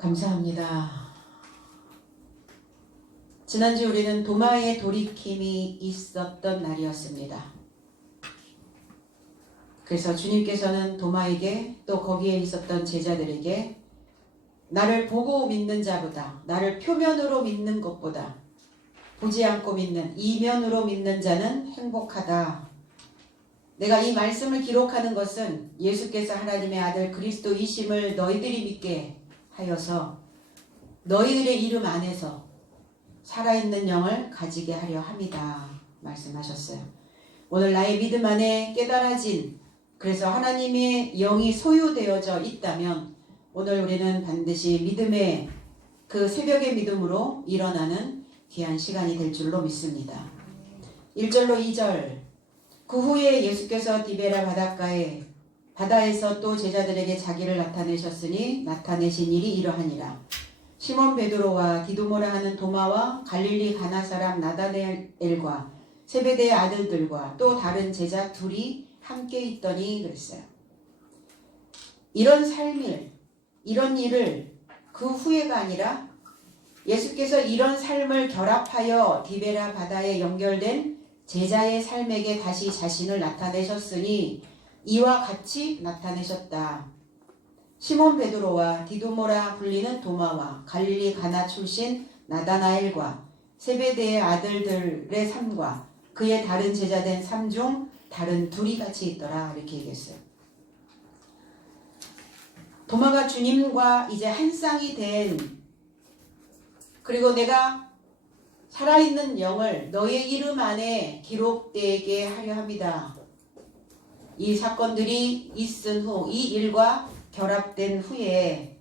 감사합니다. 지난주 우리는 도마의 돌이킴이 있었던 날이었습니다. 그래서 주님께서는 도마에게 또 거기에 있었던 제자들에게 나를 보고 믿는 자보다, 나를 표면으로 믿는 것보다 보지 않고 믿는 이면으로 믿는 자는 행복하다. 내가 이 말씀을 기록하는 것은 예수께서 하나님의 아들 그리스도이심을 너희들이 믿게 하여서 너희들의 이름 안에서 살아있는 영을 가지게 하려 함이다 말씀하셨어요. 오늘 나의 믿음 안에 깨달아진, 그래서 하나님의 영이 소유되어져 있다면 오늘 우리는 반드시 믿음의 그 새벽의 믿음으로 일어나는 귀한 시간이 될 줄로 믿습니다. 1절로 2절. 그 후에 예수께서 디베라 바다에서 또 제자들에게 자기를 나타내셨으니 나타내신 일이 이러하니라. 시몬 베드로와 디두모라 하는 도마와 갈릴리 가나 사람 나다나엘과 세베대의 아들들과 또 다른 제자 둘이 함께 있더니 그랬어요. 이런 삶을, 이런 일을 그 후에가 아니라 예수께서 이런 삶을 결합하여 디베라 바다에 연결된 제자의 삶에게 다시 자신을 나타내셨으니 이와 같이 나타내셨다. 시몬 베드로와 디두모라 불리는 도마와 갈릴리 가나 출신 나다나엘과 세베대의 아들들의 삶과 그의 다른 제자된 삶 중 다른 둘이 같이 있더라 이렇게 얘기했어요. 도마가 주님과 이제 한 쌍이 된, 그리고 내가 살아있는 영을 너의 이름 안에 기록되게 하려 합니다. 이 사건들이 있은 후, 이 일과 결합된 후에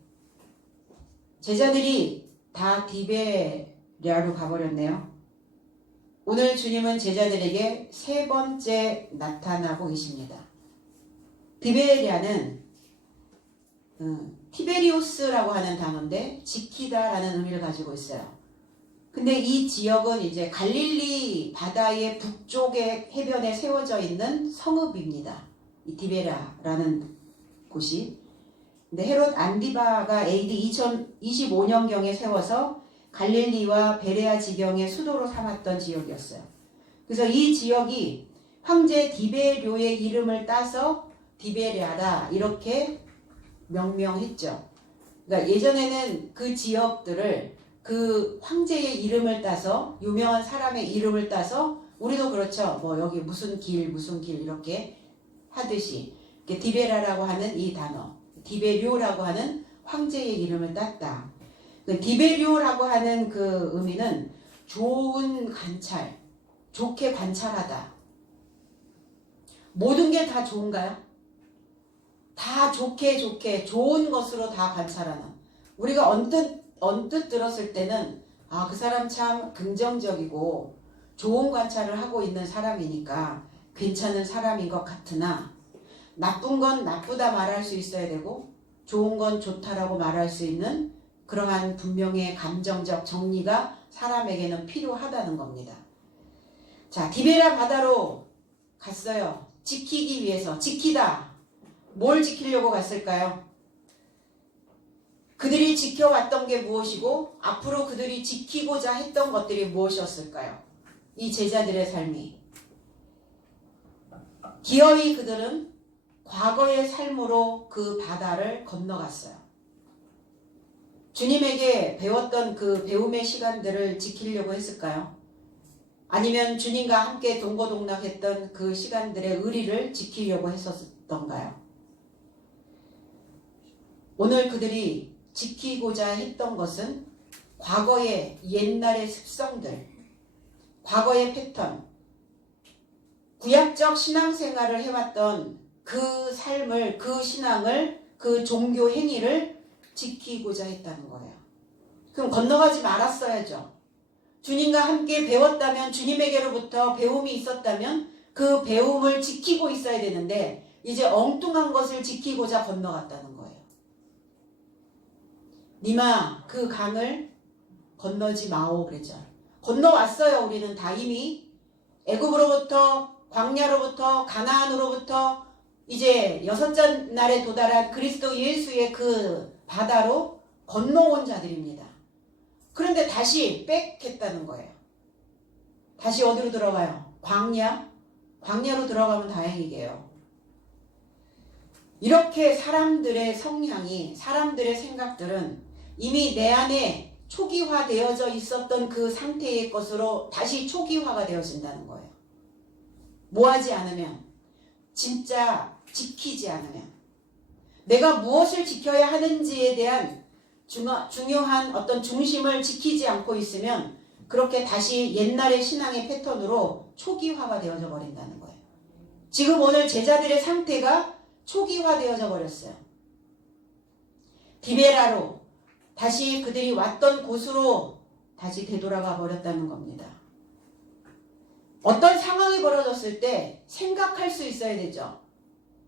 제자들이 다 디베랴로 가버렸네요. 오늘 주님은 제자들에게 세 번째 나타나고 계십니다. 디베랴는 티베리우스라고 하는 단어인데 지키다라는 의미를 가지고 있어요. 근데 이 지역은 이제 갈릴리 바다의 북쪽의 해변에 세워져 있는 성읍입니다. 이 디베라라는 곳이. 근데 헤롯 안디바가 AD 2025년경에 세워서 갈릴리와 베레아 지경의 수도로 삼았던 지역이었어요. 그래서 이 지역이 황제 디베료의 이름을 따서 디베랴다 이렇게 명명했죠. 그러니까 예전에는 그 지역들을 그 황제의 이름을 따서, 유명한 사람의 이름을 따서, 우리도 그렇죠. 뭐 여기 무슨 길 이렇게 하듯이 디베라라고 하는 이 단어, 디베료라고 하는 황제의 이름을 땄다. 그 디베료라고 하는 그 의미는 좋은 관찰, 좋게 관찰하다. 모든 게 다 좋은가요? 다 좋게 좋은 것으로 다 관찰하는. 우리가 언뜻 들었을 때는 그 사람 참 긍정적이고 좋은 관찰을 하고 있는 사람이니까 괜찮은 사람인 것 같으나, 나쁜 건 나쁘다 말할 수 있어야 되고 좋은 건 좋다라고 말할 수 있는 그러한 분명의 감정적 정리가 사람에게는 필요하다는 겁니다. 자, 디베라 바다로 갔어요. 지키기 위해서. 지키다. 뭘 지키려고 갔을까요? 그들이 지켜왔던 게 무엇이고 앞으로 그들이 지키고자 했던 것들이 무엇이었을까요? 이 제자들의 삶이. 기어이 그들은 과거의 삶으로 그 바다를 건너갔어요. 주님에게 배웠던 그 배움의 시간들을 지키려고 했을까요? 아니면 주님과 함께 동고동락했던 그 시간들의 의리를 지키려고 했었던가요? 오늘 그들이 지키고자 했던 것은 과거의 옛날의 습성들, 과거의 패턴, 구약적 신앙생활을 해왔던 그 삶을, 그 신앙을, 그 종교 행위를 지키고자 했다는 거예요. 그럼 건너가지 말았어야죠. 주님과 함께 배웠다면, 주님에게로부터 배움이 있었다면 그 배움을 지키고 있어야 되는데 이제 엉뚱한 것을 지키고자 건너갔다는 거예요. 니마 그 강을 건너지 마오 그랬죠. 건너왔어요. 우리는 다 이미 애굽으로부터, 광야로부터, 가나안으로부터 이제 6째 날에 도달한 그리스도 예수의 그 바다로 건너온 자들입니다. 그런데 다시 빽했다는 거예요. 다시 어디로 들어가요? 광야로 들어가면 다행이게요. 이렇게 사람들의 성향이, 사람들의 생각들은 이미 내 안에 초기화되어져 있었던 그 상태의 것으로 다시 초기화가 되어진다는 거예요. 뭐하지 않으면, 진짜 지키지 않으면, 내가 무엇을 지켜야 하는지에 대한 중요한 어떤 중심을 지키지 않고 있으면 그렇게 다시 옛날의 신앙의 패턴으로 초기화가 되어져 버린다는 거예요. 지금 오늘 제자들의 상태가 초기화되어져 버렸어요. 디베라로 다시 그들이 왔던 곳으로 다시 되돌아가 버렸다는 겁니다. 어떤 상황이 벌어졌을 때 생각할 수 있어야 되죠.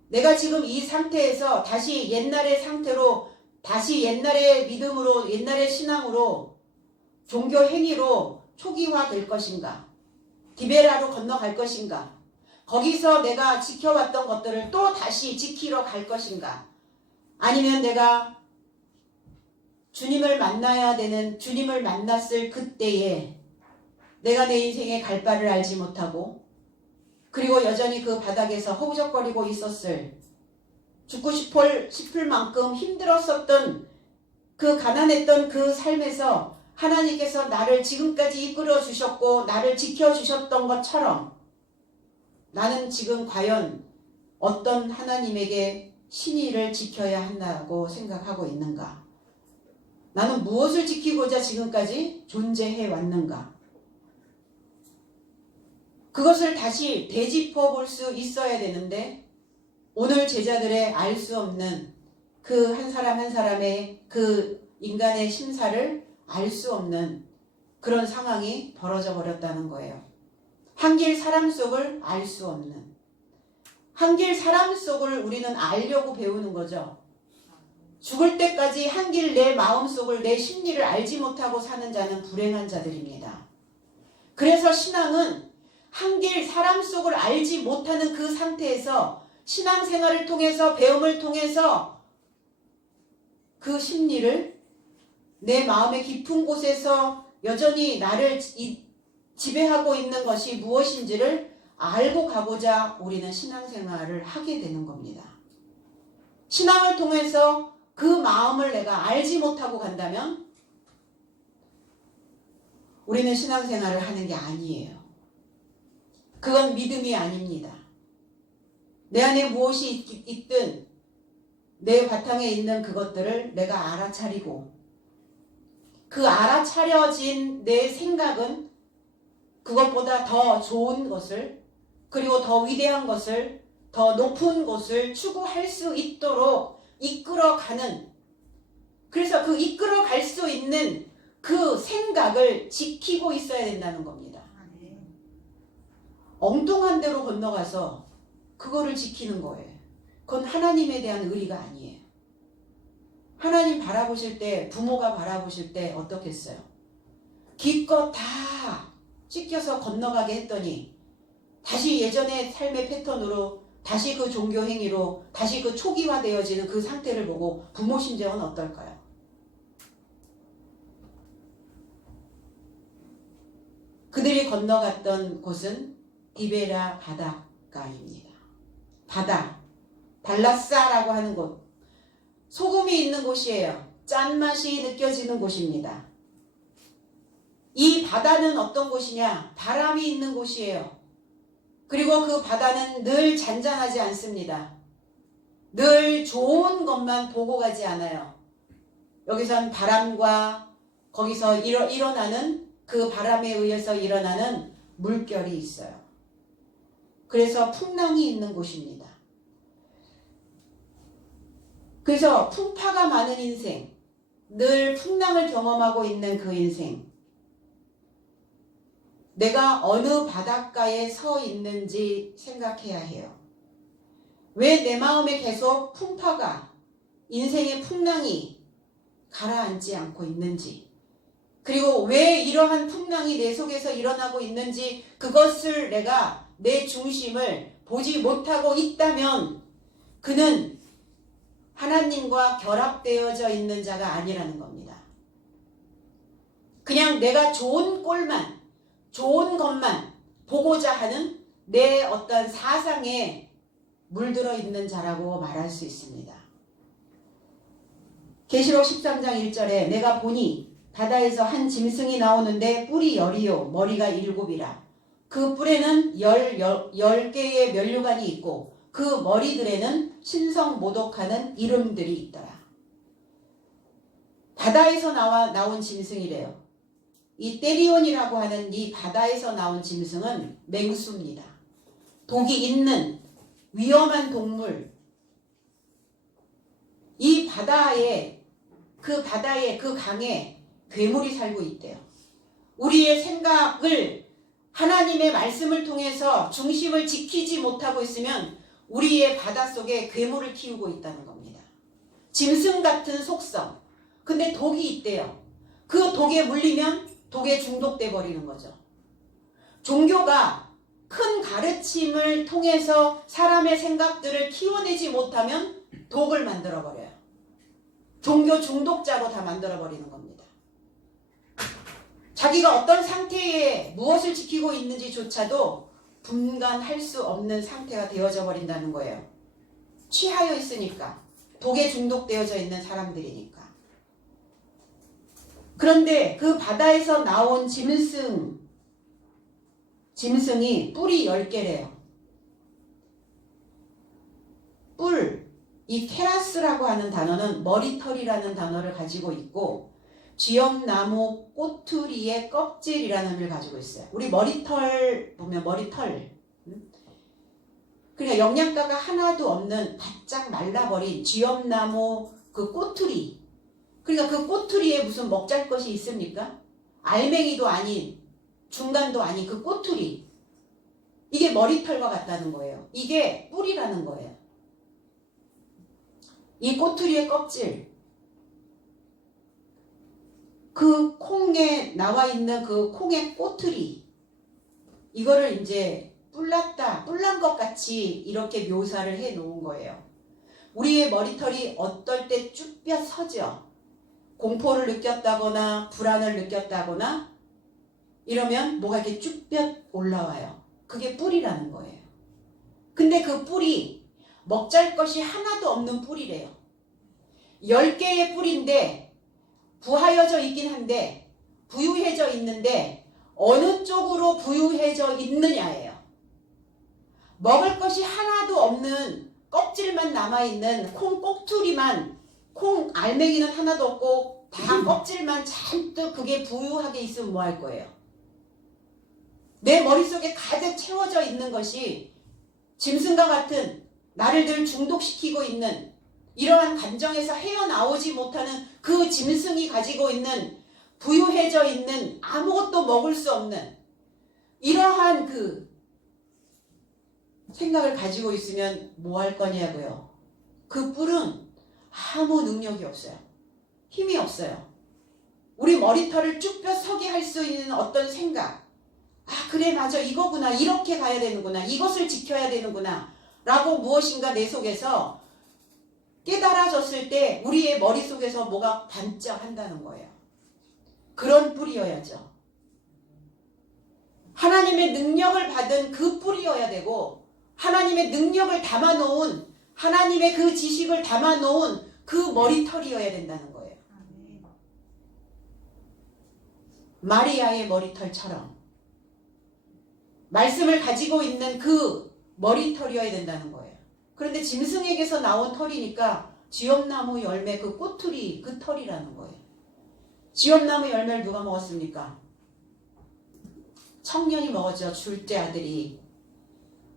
내가 지금 이 상태에서 다시 옛날의 상태로, 다시 옛날의 믿음으로, 옛날의 신앙으로, 종교 행위로 초기화 될 것인가? 디베라로 건너갈 것인가? 거기서 내가 지켜왔던 것들을 또 다시 지키러 갈 것인가? 아니면 내가 주님을 만나야 되는, 주님을 만났을 그때에 내가 내 인생의 갈 바를 알지 못하고, 그리고 여전히 그 바닥에서 허우적거리고 있었을, 죽고 싶을 만큼 힘들었었던, 그 가난했던 그 삶에서 하나님께서 나를 지금까지 이끌어 주셨고 나를 지켜주셨던 것처럼 나는 지금 과연 어떤 하나님에게 신의를 지켜야 한다고 생각하고 있는가? 나는 무엇을 지키고자 지금까지 존재해 왔는가? 그것을 다시 되짚어 볼 수 있어야 되는데, 오늘 제자들의 알 수 없는 그 한 사람 한 사람의 그 인간의 심사를 알 수 없는 그런 상황이 벌어져 버렸다는 거예요. 한길 사람 속을 알 수 없는, 한길 사람 속을 우리는 알려고 배우는 거죠. 죽을 때까지 한길 내 마음 속을, 내 심리를 알지 못하고 사는 자는 불행한 자들입니다. 그래서 신앙은 한길 사람 속을 알지 못하는 그 상태에서 신앙생활을 통해서, 배움을 통해서 그 심리를 내 마음의 깊은 곳에서 여전히 나를 지배하고 있는 것이 무엇인지를 알고 가고자 우리는 신앙생활을 하게 되는 겁니다. 신앙을 통해서 그 마음을 내가 알지 못하고 간다면 우리는 신앙생활을 하는 게 아니에요. 그건 믿음이 아닙니다. 내 안에 무엇이 있든 내 바탕에 있는 그것들을 내가 알아차리고, 그 알아차려진 내 생각은 그것보다 더 좋은 것을, 그리고 더 위대한 것을, 더 높은 것을 추구할 수 있도록 이끌어가는, 그래서 그 이끌어갈 수 있는 그 생각을 지키고 있어야 된다는 겁니다. 엉뚱한 데로 건너가서 그거를 지키는 거예요. 그건 하나님에 대한 의리가 아니에요. 하나님 바라보실 때, 부모가 바라보실 때 어떻겠어요? 기껏 다 찢겨서 건너가게 했더니 다시 예전의 삶의 패턴으로, 다시 그 종교 행위로, 다시 그 초기화되어지는 그 상태를 보고 부모 심정은 어떨까요? 그들이 건너갔던 곳은 디베라 바닷가입니다. 바다, 달라사라고 하는 곳, 소금이 있는 곳이에요. 짠맛이 느껴지는 곳입니다. 이 바다는 어떤 곳이냐? 바람이 있는 곳이에요. 그리고 그 바다는 늘 잔잔하지 않습니다. 늘 좋은 것만 보고 가지 않아요. 여기선 바람과 거기서 일어나는 그 바람에 의해서 일어나는 물결이 있어요. 그래서 풍랑이 있는 곳입니다. 그래서 풍파가 많은 인생, 늘 풍랑을 경험하고 있는 그 인생, 내가 어느 바닷가에 서 있는지 생각해야 해요. 왜 내 마음에 계속 풍파가, 인생의 풍랑이 가라앉지 않고 있는지, 그리고 왜 이러한 풍랑이 내 속에서 일어나고 있는지, 그것을 내가 내 중심을 보지 못하고 있다면 그는 하나님과 결합되어져 있는 자가 아니라는 겁니다. 그냥 내가 좋은 꼴만, 좋은 것만 보고자 하는 내 어떤 사상에 물들어 있는 자라고 말할 수 있습니다. 계시록 13장 1절에 내가 보니 바다에서 한 짐승이 나오는데 뿔이 10이요 머리가 7이라. 그 뿔에는 10개의 면류관이 있고 그 머리들에는 신성모독하는 이름들이 있더라. 바다에서 나온 짐승이래요. 이 떼리온이라고 하는 이 바다에서 나온 짐승은 맹수입니다. 독이 있는 위험한 동물. 이 바다에 그 강에 괴물이 살고 있대요. 우리의 생각을 하나님의 말씀을 통해서 중심을 지키지 못하고 있으면 우리의 바닷속에 괴물을 키우고 있다는 겁니다. 짐승 같은 속성. 근데 독이 있대요. 그 독에 물리면 독에 중독돼 버리는 거죠. 종교가 큰 가르침을 통해서 사람의 생각들을 키워내지 못하면 독을 만들어 버려요. 종교 중독자로 다 만들어 버리는 겁니다. 자기가 어떤 상태에 무엇을 지키고 있는지조차도 분간할 수 없는 상태가 되어져 버린다는 거예요. 취하여 있으니까. 독에 중독되어져 있는 사람들이니까. 그런데 그 바다에서 나온 짐승이 뿔이 10개래요. 뿔, 이 케라스라고 하는 단어는 머리털이라는 단어를 가지고 있고 쥐엄나무 꼬투리의 껍질이라는 의미를 가지고 있어요. 우리 머리털 보면 머리털. 그러니까 영양가가 하나도 없는 바짝 말라버린 쥐엄나무 그 꼬투리. 그러니까 그 꼬투리에 무슨 먹잘 것이 있습니까? 알맹이도 아닌 중간도 아닌 그 꼬투리. 이게 머리털과 같다는 거예요. 이게 뿔이라는 거예요. 이 꼬투리의 껍질. 그 콩에 나와 있는 그 콩의 꼬투리. 이거를 이제 뿔난 것 같이 이렇게 묘사를 해 놓은 거예요. 우리의 머리털이 어떨 때 쭈뼛 서죠. 공포를 느꼈다거나 불안을 느꼈다거나 이러면 뭐가 이렇게 쭈뼛 올라와요. 그게 뿔이라는 거예요. 근데 그 뿔이 먹잘 것이 하나도 없는 뿔이래요. 10개의 뿔인데 부하여져 있긴 한데 부유해져 있는데 어느 쪽으로 부유해져 있느냐예요. 먹을 것이 하나도 없는 껍질만 남아있는 콩 꼭투리만 콩 알맹이는 하나도 없고 다 껍질만 잔뜩 그게 부유하게 있으면 뭐 할 거예요? 내 머릿속에 가득 채워져 있는 것이 짐승과 같은 나를 늘 중독시키고 있는 이러한 감정에서 헤어나오지 못하는 그 짐승이 가지고 있는 부유해져 있는 아무것도 먹을 수 없는 이러한 그 생각을 가지고 있으면 뭐 할 거냐고요. 그 뿔은 아무 능력이 없어요. 힘이 없어요. 우리 머리털을 쭈뼛 서게 할 수 있는 어떤 생각. 아 그래 맞아 이거구나. 이렇게 가야 되는구나. 이것을 지켜야 되는구나. 라고 무엇인가 내 속에서 깨달아졌을 때 우리의 머릿속에서 뭐가 반짝한다는 거예요. 그런 뿔이어야죠. 하나님의 능력을 받은 그 뿔이어야 되고 하나님의 능력을 담아놓은 하나님의 그 지식을 담아놓은 그 머리털이어야 된다는 거예요. 마리아의 머리털처럼 말씀을 가지고 있는 그 머리털이어야 된다는 거예요. 그런데 짐승에게서 나온 털이니까 쥐엄나무 열매 그 꼬투리 그 털이라는 거예요. 쥐엄나무 열매를 누가 먹었습니까? 청년이 먹었죠. 둘째 아들이.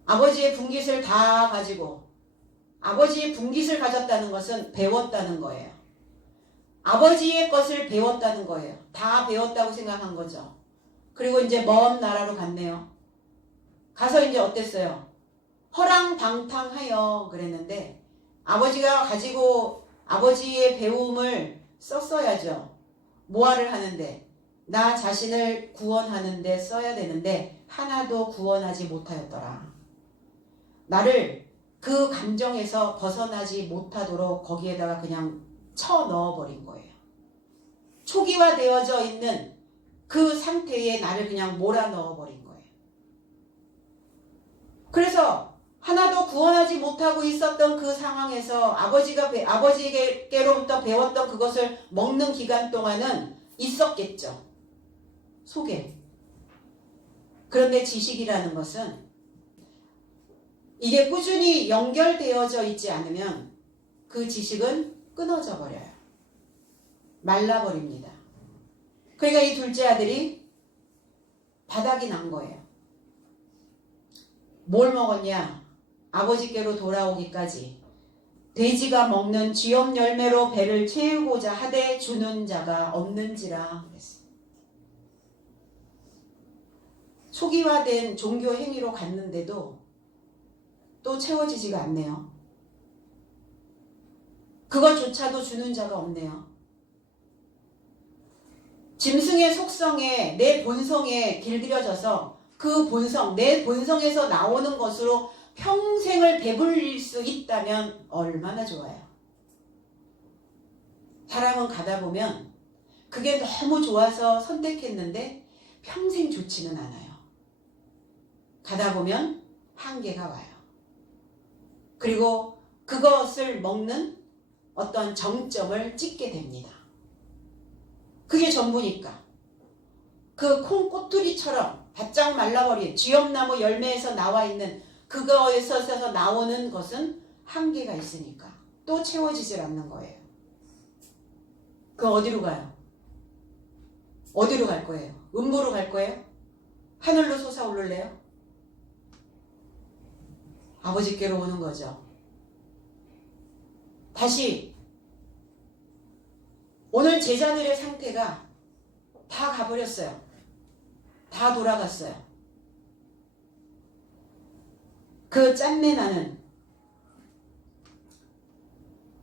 아버지의 분깃을 다 가지고 아버지의 분깃을 가졌다는 것은 배웠다는 거예요. 아버지의 것을 배웠다는 거예요. 다 배웠다고 생각한 거죠. 그리고 이제 먼 나라로 갔네요. 가서 이제 어땠어요? 허랑방탕하여 그랬는데 아버지가 가지고 아버지의 배움을 썼어야죠. 모아를 하는데 나 자신을 구원하는데 써야 되는데 하나도 구원하지 못하였더라. 나를 그 감정에서 벗어나지 못하도록 거기에다가 그냥 쳐 넣어버린 거예요. 초기화되어져 있는 그 상태에 나를 그냥 몰아 넣어버린 거예요. 그래서 하나도 구원하지 못하고 있었던 그 상황에서 아버지께로부터 배웠던 그것을 먹는 기간 동안은 있었겠죠. 속에. 그런데 지식이라는 것은 이게 꾸준히 연결되어져 있지 않으면 그 지식은 끊어져 버려요. 말라버립니다. 그러니까 이 둘째 아들이 바닥이 난 거예요. 뭘 먹었냐? 아버지께로 돌아오기까지 돼지가 먹는 쥐염 열매로 배를 채우고자 하되 주는 자가 없는지라 그랬어요. 초기화된 종교 행위로 갔는데도 또 채워지지가 않네요. 그것조차도 주는 자가 없네요. 짐승의 속성에 내 본성에 길들여져서 그 본성, 내 본성에서 나오는 것으로 평생을 배불릴 수 있다면 얼마나 좋아요. 사람은 가다 보면 그게 너무 좋아서 선택했는데 평생 좋지는 않아요. 가다 보면 한계가 와요. 그리고 그것을 먹는 어떤 정점을 찍게 됩니다. 그게 전부니까. 그 콩꼬투리처럼 바짝 말라버린 쥐염나무 열매에서 나와 있는 그거에서 나오는 것은 한계가 있으니까 또 채워지질 않는 거예요. 그럼 어디로 가요? 어디로 갈 거예요? 음부로 갈 거예요? 하늘로 솟아오를래요? 아버지께로 오는 거죠. 다시 오늘 제자들의 상태가 다 가버렸어요. 다 돌아갔어요. 그 짠내 나는,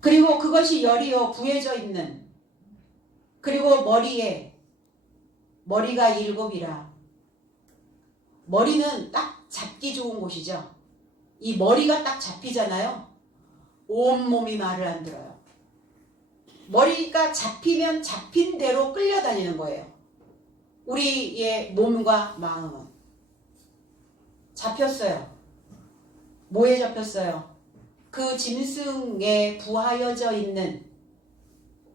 그리고 그것이 열이어 부해져 있는, 그리고 머리가 7이라. 머리는 딱 잡기 좋은 곳이죠. 이 머리가 딱 잡히잖아요. 온몸이 말을 안 들어요. 머리가 잡히면 잡힌 대로 끌려다니는 거예요. 우리의 몸과 마음은. 잡혔어요. 뭐에 잡혔어요? 그 짐승에 부하여져 있는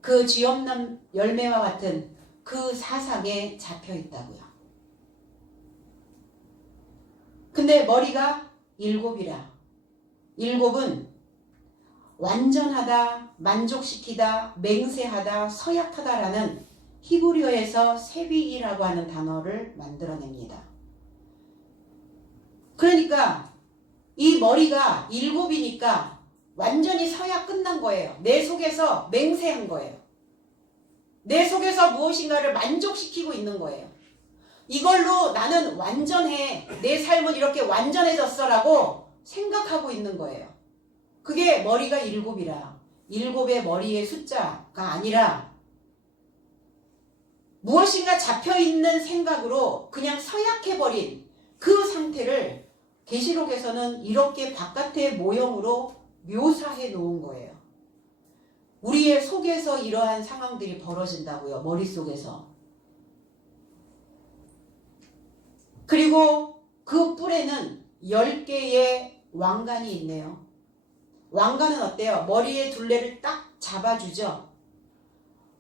그 쥐염남 열매와 같은 그 사상에 잡혀 있다고요. 근데 머리가 7이라. 7은 완전하다, 만족시키다, 맹세하다, 서약하다라는 히브리어에서 세비이라고 하는 단어를 만들어냅니다. 그러니까 이 머리가 7이니까 완전히 서약 끝난 거예요. 내 속에서 맹세한 거예요. 내 속에서 무엇인가를 만족시키고 있는 거예요. 이걸로 나는 완전해. 내 삶은 이렇게 완전해졌어라고 생각하고 있는 거예요. 그게 머리가 7이라. 7의 머리의 숫자가 아니라 무엇인가 잡혀있는 생각으로 그냥 서약해버린 그 상태를 계시록에서는 이렇게 바깥의 모형으로 묘사해 놓은 거예요. 우리의 속에서 이러한 상황들이 벌어진다고요. 머릿속에서. 그리고 그 뿔에는 10개의 왕관이 있네요. 왕관은 어때요? 머리의 둘레를 딱 잡아주죠.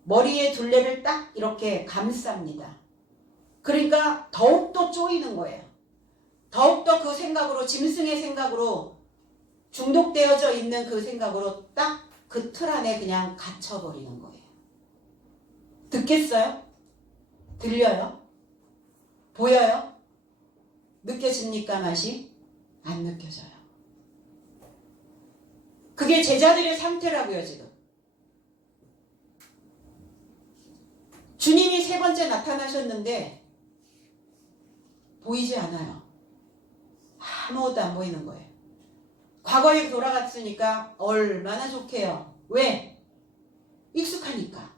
머리의 둘레를 딱 이렇게 감쌉니다. 그러니까 더욱더 쪼이는 거예요. 더욱더 그 생각으로, 짐승의 생각으로 중독되어져 있는 그 생각으로 딱 그 틀 안에 그냥 갇혀버리는 거예요. 듣겠어요? 들려요? 보여요? 느껴집니까? 맛이? 안 느껴져요. 그게 제자들의 상태라고요, 지금. 주님이 3번째 나타나셨는데 보이지 않아요. 아무것도 안 보이는 거예요. 과거에 돌아갔으니까 얼마나 좋게요. 왜? 익숙하니까.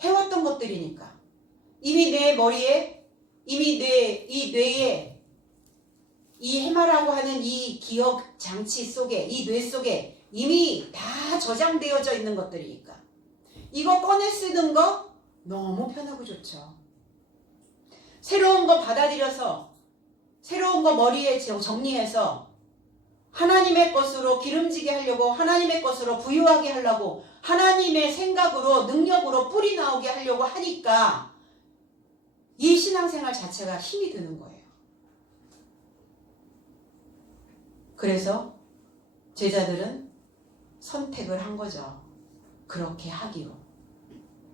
해왔던 것들이니까. 이미 내 머리에, 이미 이 뇌에 이 해마라고 하는 이 기억 장치 속에, 이 뇌 속에 이미 다 저장되어져 있는 것들이니까 이거 꺼내 쓰는 거 너무 편하고 좋죠. 새로운 거 받아들여서 새로운 거 머리에 정리해서 하나님의 것으로 기름지게 하려고, 하나님의 것으로 부유하게 하려고, 하나님의 생각으로 능력으로 뿌리 나오게 하려고 하니까 이 신앙생활 자체가 힘이 드는 거예요. 그래서 제자들은 선택을 한 거죠. 그렇게 하기로.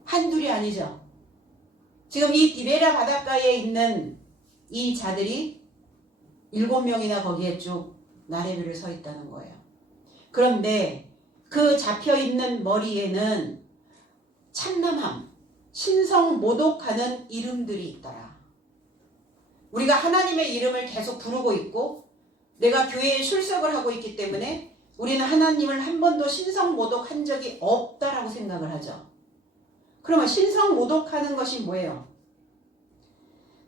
한둘이 아니죠. 지금 이 디베라 바닷가에 있는 이 자들이 7명이나 거기에 쭉 나래비를 서 있다는 거예요. 그런데 그 잡혀있는 머리에는 참남함, 신성모독하는 이름들이 있더라. 우리가 하나님의 이름을 계속 부르고 있고 내가 교회에 출석을 하고 있기 때문에 우리는 하나님을 한 번도 신성모독한 적이 없다라고 생각을 하죠. 그러면 신성모독하는 것이 뭐예요?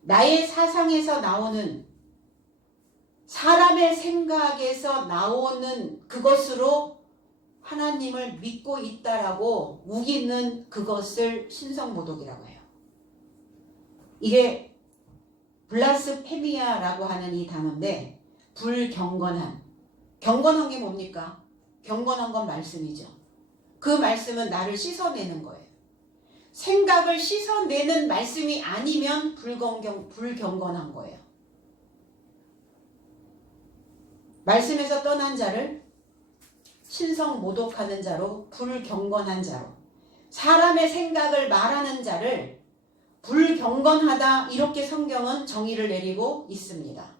나의 사상에서 나오는, 사람의 생각에서 나오는 그것으로 하나님을 믿고 있다라고 우기는 그것을 신성모독이라고 해요. 이게 블라스페미아라고 하는 이 단어인데, 불경건한, 경건한 게 뭡니까? 경건한 건 말씀이죠. 그 말씀은 나를 씻어내는 거예요. 생각을 씻어내는 말씀이 아니면 불경건한 거예요. 말씀에서 떠난 자를 신성모독하는 자로, 불경건한 자로, 사람의 생각을 말하는 자를 불경건하다, 이렇게 성경은 정의를 내리고 있습니다.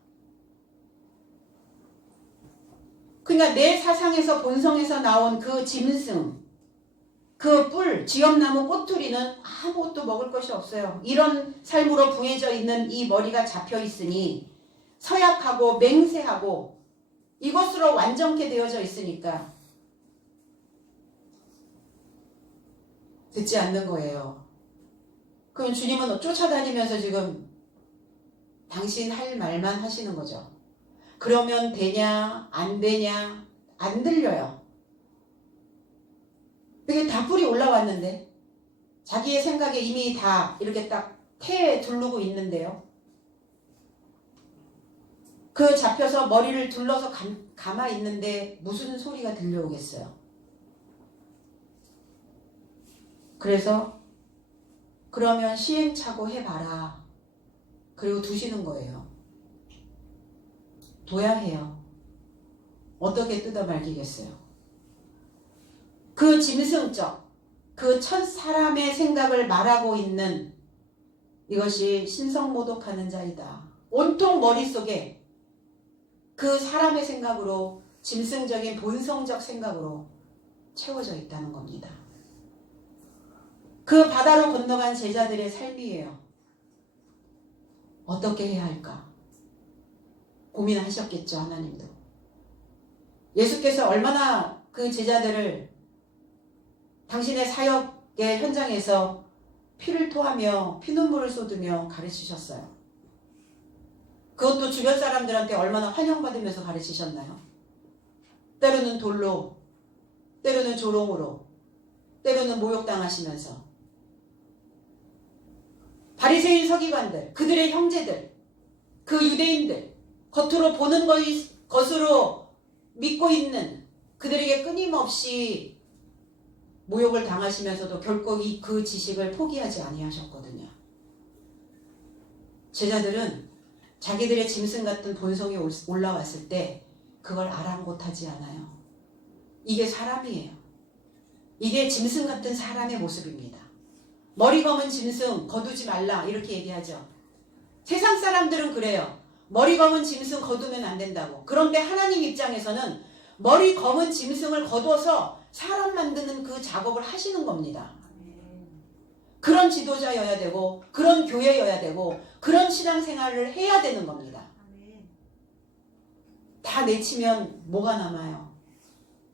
그러니까 내 사상에서, 본성에서 나온 그 짐승, 그 뿔, 지엄나무 꼬투리는 아무것도 먹을 것이 없어요. 이런 삶으로 부해져 있는 이 머리가 잡혀 있으니, 서약하고 맹세하고 이것으로 완전케 되어져 있으니까 듣지 않는 거예요. 그럼 주님은 쫓아다니면서 지금 당신 할 말만 하시는 거죠. 그러면 되냐 안 되냐 안 들려요. 이게 다 뿔이 올라왔는데 자기의 생각에 이미 다 이렇게 딱 태에 두르고 있는데요. 그 잡혀서 머리를 둘러서 감아 있는데 무슨 소리가 들려오겠어요. 그래서 그러면 시행착오 해봐라. 그리고 두시는 거예요. 둬야 해요. 어떻게 뜯어 말기겠어요. 그 짐승적, 그 첫 사람의 생각을 말하고 있는 이것이 신성모독하는 자이다. 온통 머릿속에 그 사람의 생각으로, 짐승적인 본성적 생각으로 채워져 있다는 겁니다. 그 바다로 건너간 제자들의 삶이에요. 어떻게 해야 할까? 고민하셨겠죠, 하나님도. 예수께서 얼마나 그 제자들을 당신의 사역의 현장에서 피를 토하며 피눈물을 쏟으며 가르치셨어요. 그것도 주변 사람들한테 얼마나 환영받으면서 가르치셨나요? 때로는 돌로, 때로는 조롱으로, 때로는 모욕당하시면서. 바리새인 서기관들, 그들의 형제들, 그 유대인들, 겉으로 보는 것으로 믿고 있는 그들에게 끊임없이 모욕을 당하시면서도 결코 그 지식을 포기하지 아니하셨거든요. 제자들은 자기들의 짐승 같은 본성이 올라왔을 때 그걸 아랑곳하지 않아요. 이게 사람이에요. 이게 짐승 같은 사람의 모습입니다. 머리 검은 짐승 거두지 말라 이렇게 얘기하죠. 세상 사람들은 그래요. 머리 검은 짐승 거두면 안 된다고. 그런데 하나님 입장에서는 머리 검은 짐승을 거둬서 사람 만드는 그 작업을 하시는 겁니다. 그런 지도자여야 되고, 그런 교회여야 되고, 그런 신앙생활을 해야 되는 겁니다. 다 내치면 뭐가 남아요?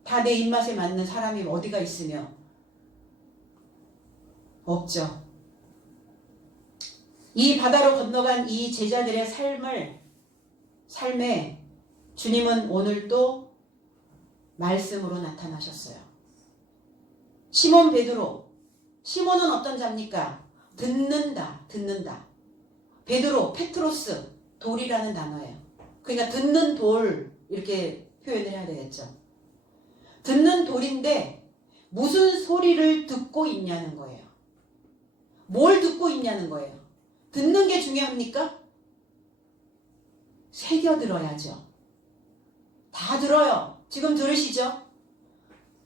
다 내 입맛에 맞는 사람이 어디가 있으며? 없죠. 이 바다로 건너간 이 제자들의 삶을 삶에 주님은 오늘 또 말씀으로 나타나셨어요. 시몬 베드로. 시몬은 어떤 자입니까? 듣는다. 베드로, 페트로스, 돌이라는 단어예요. 그러니까 듣는 돌 이렇게 표현을 해야 되겠죠. 듣는 돌인데 무슨 소리를 듣고 있냐는 거예요. 뭘 듣고 있냐는 거예요. 듣는 게 중요합니까? 새겨 들어야죠. 다 들어요. 지금 들으시죠?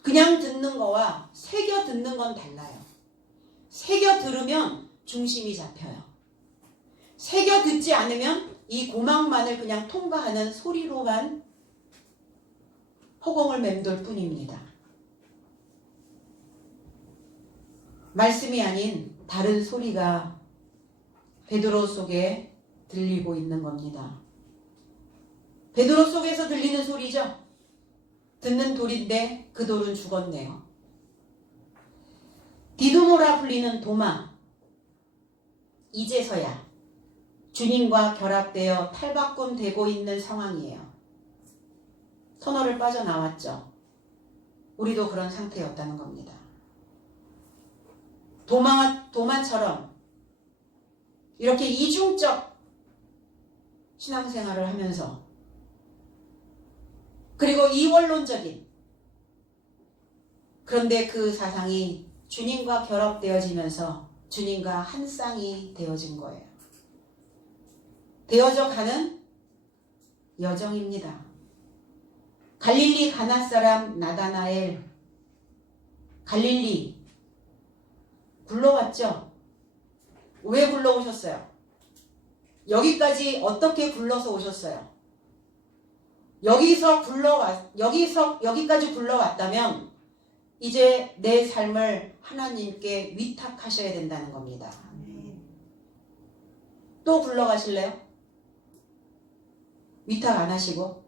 그냥 듣는 거와 새겨 듣는 건 달라요. 새겨 들으면 중심이 잡혀요. 새겨 듣지 않으면 이 고막만을 그냥 통과하는 소리로만 허공을 맴돌 뿐입니다. 말씀이 아닌 다른 소리가 베드로 속에 들리고 있는 겁니다. 베드로 속에서 들리는 소리죠. 듣는 돌인데 그 돌은 죽었네요. 디두모라 불리는 도마. 이제서야 주님과 결합되어 탈바꿈 되고 있는 상황이에요. 터널을 빠져나왔죠. 우리도 그런 상태였다는 겁니다. 도마처럼 이렇게 이중적 신앙생활을 하면서 그리고 이원론적인 그런데 그 사상이 주님과 결합되어지면서 주님과 한 쌍이 되어진 거예요. 되어져 가는 여정입니다. 갈릴리 가나 사람 나다나엘 갈릴리 굴러왔죠. 왜 굴러오셨어요? 여기까지 어떻게 굴러서 오셨어요? 여기까지 굴러왔다면 이제 내 삶을 하나님께 위탁하셔야 된다는 겁니다. 또 굴러가실래요? 위탁 안 하시고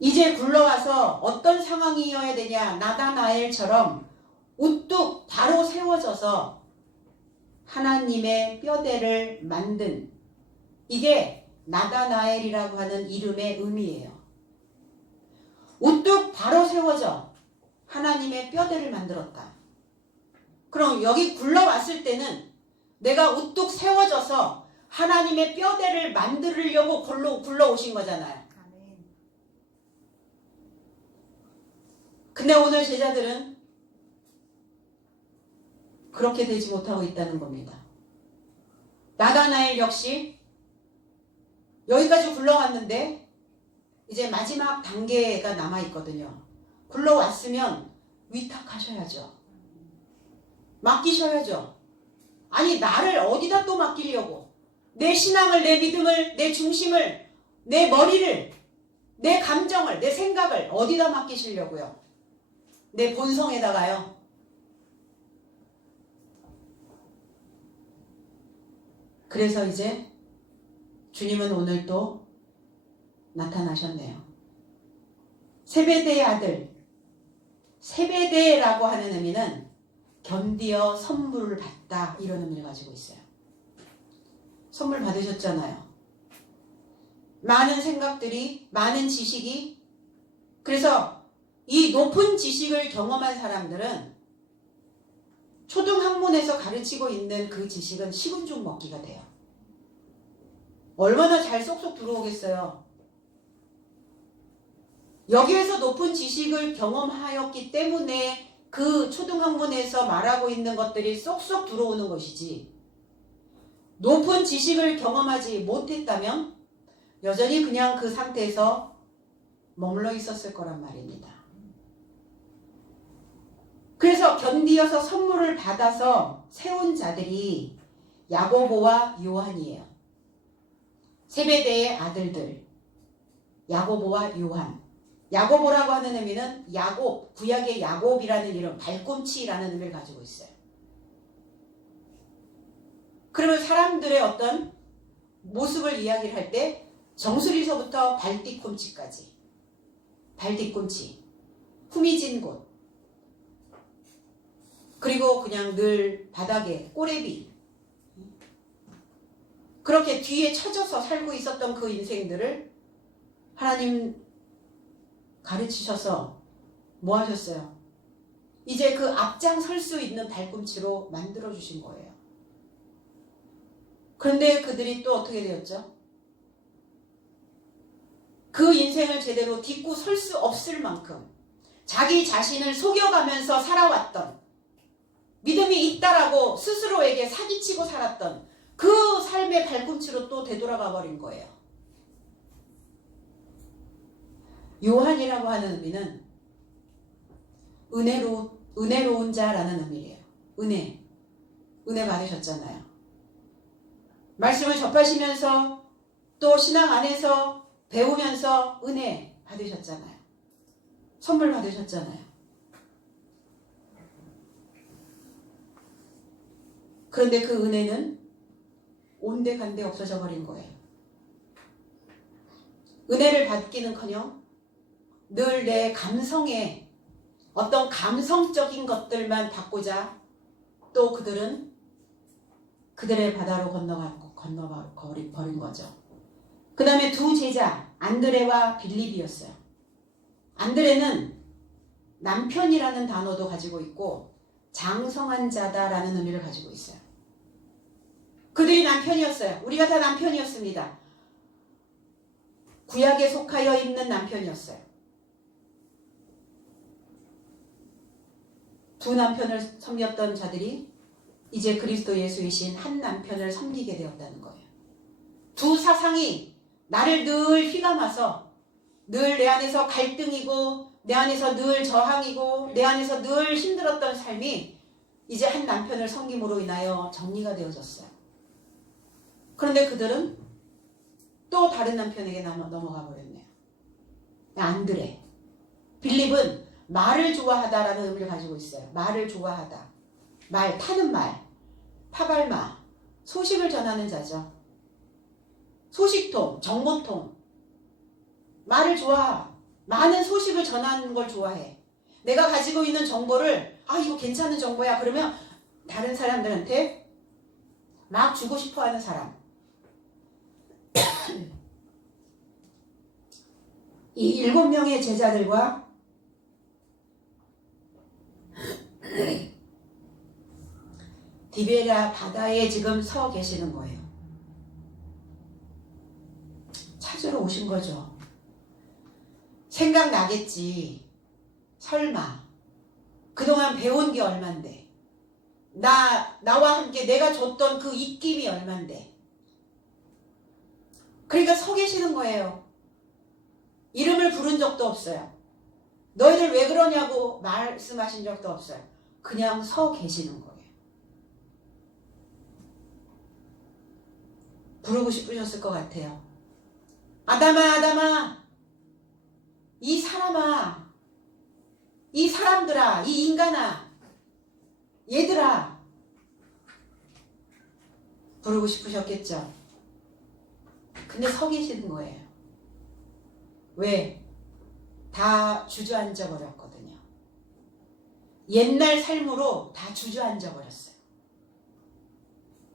이제 굴러와서 어떤 상황이어야 되냐? 나다나엘처럼 우뚝 바로 세워져서 하나님의 뼈대를 만든 이게 나다나엘이라고 하는 이름의 의미예요. 우뚝 바로 세워져 하나님의 뼈대를 만들었다. 그럼 여기 굴러왔을 때는 내가 우뚝 세워져서 하나님의 뼈대를 만들려고 굴러오신 거잖아요. 근데 오늘 제자들은 그렇게 되지 못하고 있다는 겁니다. 나다나엘 역시 여기까지 굴러왔는데 이제 마지막 단계가 남아있거든요. 굴러왔으면 위탁하셔야죠. 맡기셔야죠. 아니 나를 어디다 또 맡기려고 내 신앙을, 내 믿음을, 내 중심을, 내 머리를, 내 감정을, 내 생각을 어디다 맡기시려고요? 내 본성에다가요. 그래서 이제 주님은 오늘 또 나타나셨네요. 세베대의 아들. 세베대라고 하는 의미는 견디어 선물을 받다 이런 의미를 가지고 있어요. 선물 받으셨잖아요. 많은 생각들이, 많은 지식이 그래서 이 높은 지식을 경험한 사람들은 초등학문에서 가르치고 있는 그 지식은 식은 죽 먹기가 돼요. 얼마나 잘 쏙쏙 들어오겠어요. 여기에서 높은 지식을 경험하였기 때문에 그 초등학문에서 말하고 있는 것들이 쏙쏙 들어오는 것이지 높은 지식을 경험하지 못했다면 여전히 그냥 그 상태에서 머물러 있었을 거란 말입니다. 그래서 견디어서 선물을 받아서 세운 자들이 야고보와 요한이에요. 세베대의 아들들 야고보와 요한. 야고보라고 하는 의미는 야곱, 구약의 야곱이라는 이름, 발꿈치라는 의미를 가지고 있어요. 그러면 사람들의 어떤 모습을 이야기를 할 때 정수리서부터 발뒤꿈치까지, 발뒤꿈치, 후미진 곳, 그리고 그냥 늘 바닥에 꼬레비, 그렇게 뒤에 처져서 살고 있었던 그 인생들을 하나님 가르치셔서 뭐 하셨어요? 이제 그 앞장 설 수 있는 발꿈치로 만들어 주신 거예요. 그런데 그들이 또 어떻게 되었죠? 그 인생을 제대로 딛고 설 수 없을 만큼 자기 자신을 속여가면서 살아왔던, 믿음이 있다라고 스스로에게 사기치고 살았던 그 삶의 발꿈치로 또 되돌아가 버린 거예요. 요한이라고 하는 의미는 은혜로운 자라는 의미예요. 은혜 받으셨잖아요. 말씀을 접하시면서 또 신앙 안에서 배우면서 은혜 받으셨잖아요. 선물 받으셨잖아요. 그런데 그 은혜는 온데간데 없어져 버린 거예요. 은혜를 받기는커녕 늘 내 감성에 어떤 감성적인 것들만 받고자 또 그들은 그들의 바다로 건너버린 거죠. 그 다음에 두 제자 안드레와 빌립이었어요. 안드레는 남편이라는 단어도 가지고 있고 장성한 자다라는 의미를 가지고 있어요. 그들이 남편이었어요. 우리가 다 남편이었습니다. 구약에 속하여 있는 남편이었어요. 두 남편을 섬겼던 자들이 이제 그리스도 예수이신 한 남편을 섬기게 되었다는 거예요. 두 사상이 나를 늘 휘감아서 늘 내 안에서 갈등이고 내 안에서 늘 저항이고 내 안에서 늘 힘들었던 삶이 이제 한 남편을 섬김으로 인하여 정리가 되어졌어요. 그런데 그들은 또 다른 남편에게 넘어가 버렸네요. 안드레. 빌립은 말을 좋아하다라는 의미를 가지고 있어요. 말을 좋아하다. 말, 타는 말. 타발마. 소식을 전하는 자죠. 소식통, 정보통. 말을 좋아하. 많은 소식을 전하는 걸 좋아해. 내가 가지고 있는 정보를 이거 괜찮은 정보야. 그러면 다른 사람들한테 막 주고 싶어 하는 사람. 이 7명의 제자들과 디베랴 바다에 지금 서 계시는 거예요. 찾으러 오신 거죠. 생각나겠지. 설마 그동안 배운 게 얼만데, 나와 함께 내가 줬던 그 입김이 얼만데. 그러니까 서 계시는 거예요. 이름을 부른 적도 없어요. 너희들 왜 그러냐고 말씀하신 적도 없어요. 그냥 서 계시는 거예요. 부르고 싶으셨을 것 같아요. 아담아, 아담아, 이 사람아, 이 사람들아, 이 인간아, 얘들아. 부르고 싶으셨겠죠. 근데 서 계시는 거예요. 왜? 다 주저앉아 버렸거든요. 옛날 삶으로 다 주저앉아 버렸어요.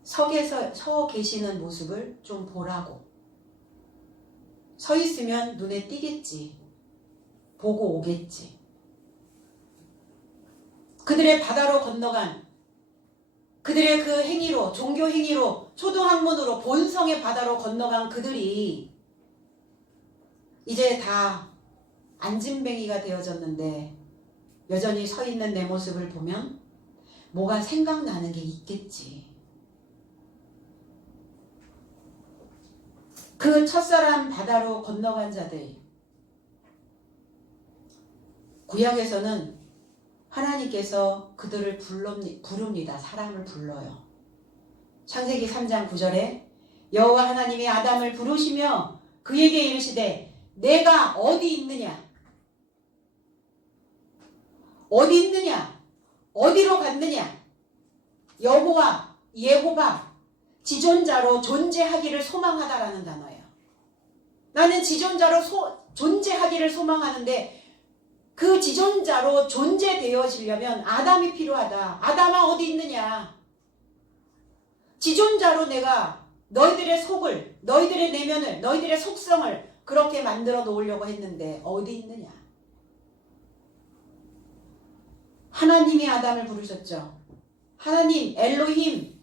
서 계시는 모습을 좀 보라고. 서 있으면 눈에 띄겠지. 보고 오겠지. 그들의 바다로 건너간 그들의 그 행위로, 종교 행위로, 초등학문으로 본성의 바다로 건너간 그들이 이제 다 안진뱅이가 되어졌는데 여전히 서 있는 내 모습을 보면 뭐가 생각나는 게 있겠지. 그 첫사람 바다로 건너간 자들. 구약에서는 하나님께서 그들을 부릅니다. 사람을 불러요. 창세기 3장 9절에 여호와 하나님이 아담을 부르시며 그에게 이르시되 내가 어디 있느냐? 어디 있느냐? 어디로 갔느냐? 예호바 지존자로 존재하기를 소망하다라는 단어예요. 나는 지존자로 존재하기를 소망하는데 그 지존자로 존재되어지려면 아담이 필요하다. 아담아 어디 있느냐? 지존자로 내가 너희들의 속을, 너희들의 내면을, 너희들의 속성을 그렇게 만들어 놓으려고 했는데 어디 있느냐? 하나님이 아담을 부르셨죠. 하나님, 엘로힘,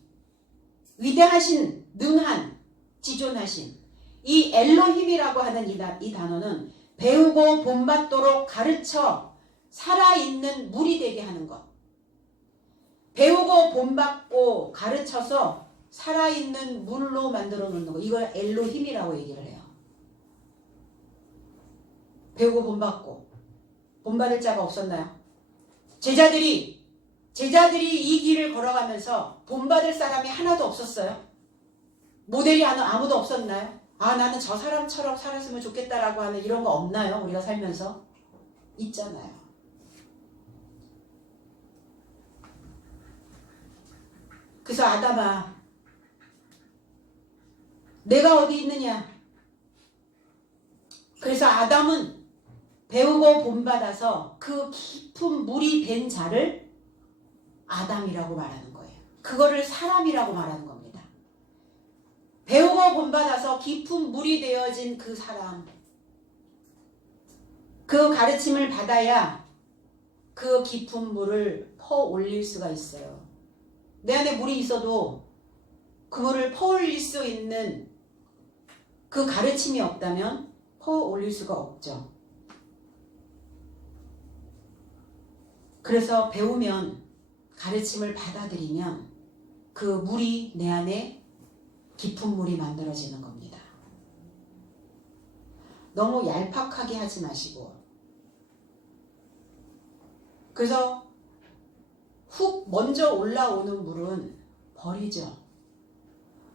위대하신, 능한, 지존하신 이 엘로힘이라고 하는 이 단어는 배우고 본받도록 가르쳐 살아있는 물이 되게 하는 것. 배우고 본받고 가르쳐서 살아있는 물로 만들어 놓는 거. 이걸 엘로힘이라고 얘기를 해요. 배우고 본받고. 본받을 자가 없었나요? 제자들이 이 길을 걸어가면서 본받을 사람이 하나도 없었어요. 모델이 아무도 없었나요? 아, 나는 저 사람처럼 살았으면 좋겠다라고 하는 이런 거 없나요? 우리가 살면서? 있잖아요. 그래서 아담아, 내가 어디 있느냐? 그래서 아담은 배우고 본받아서 그 깊은 물이 된 자를 아담이라고 말하는 거예요. 그거를 사람이라고 말하는 겁니다. 배우고 본받아서 깊은 물이 되어진 그 사람, 그 가르침을 받아야 그 깊은 물을 퍼올릴 수가 있어요. 내 안에 물이 있어도 그 물을 퍼올릴 수 있는 그 가르침이 없다면 퍼올릴 수가 없죠. 그래서 배우면, 가르침을 받아들이면 그 물이 내 안에 깊은 물이 만들어지는 겁니다. 너무 얄팍하게 하지 마시고. 그래서 훅 먼저 올라오는 물은 버리죠.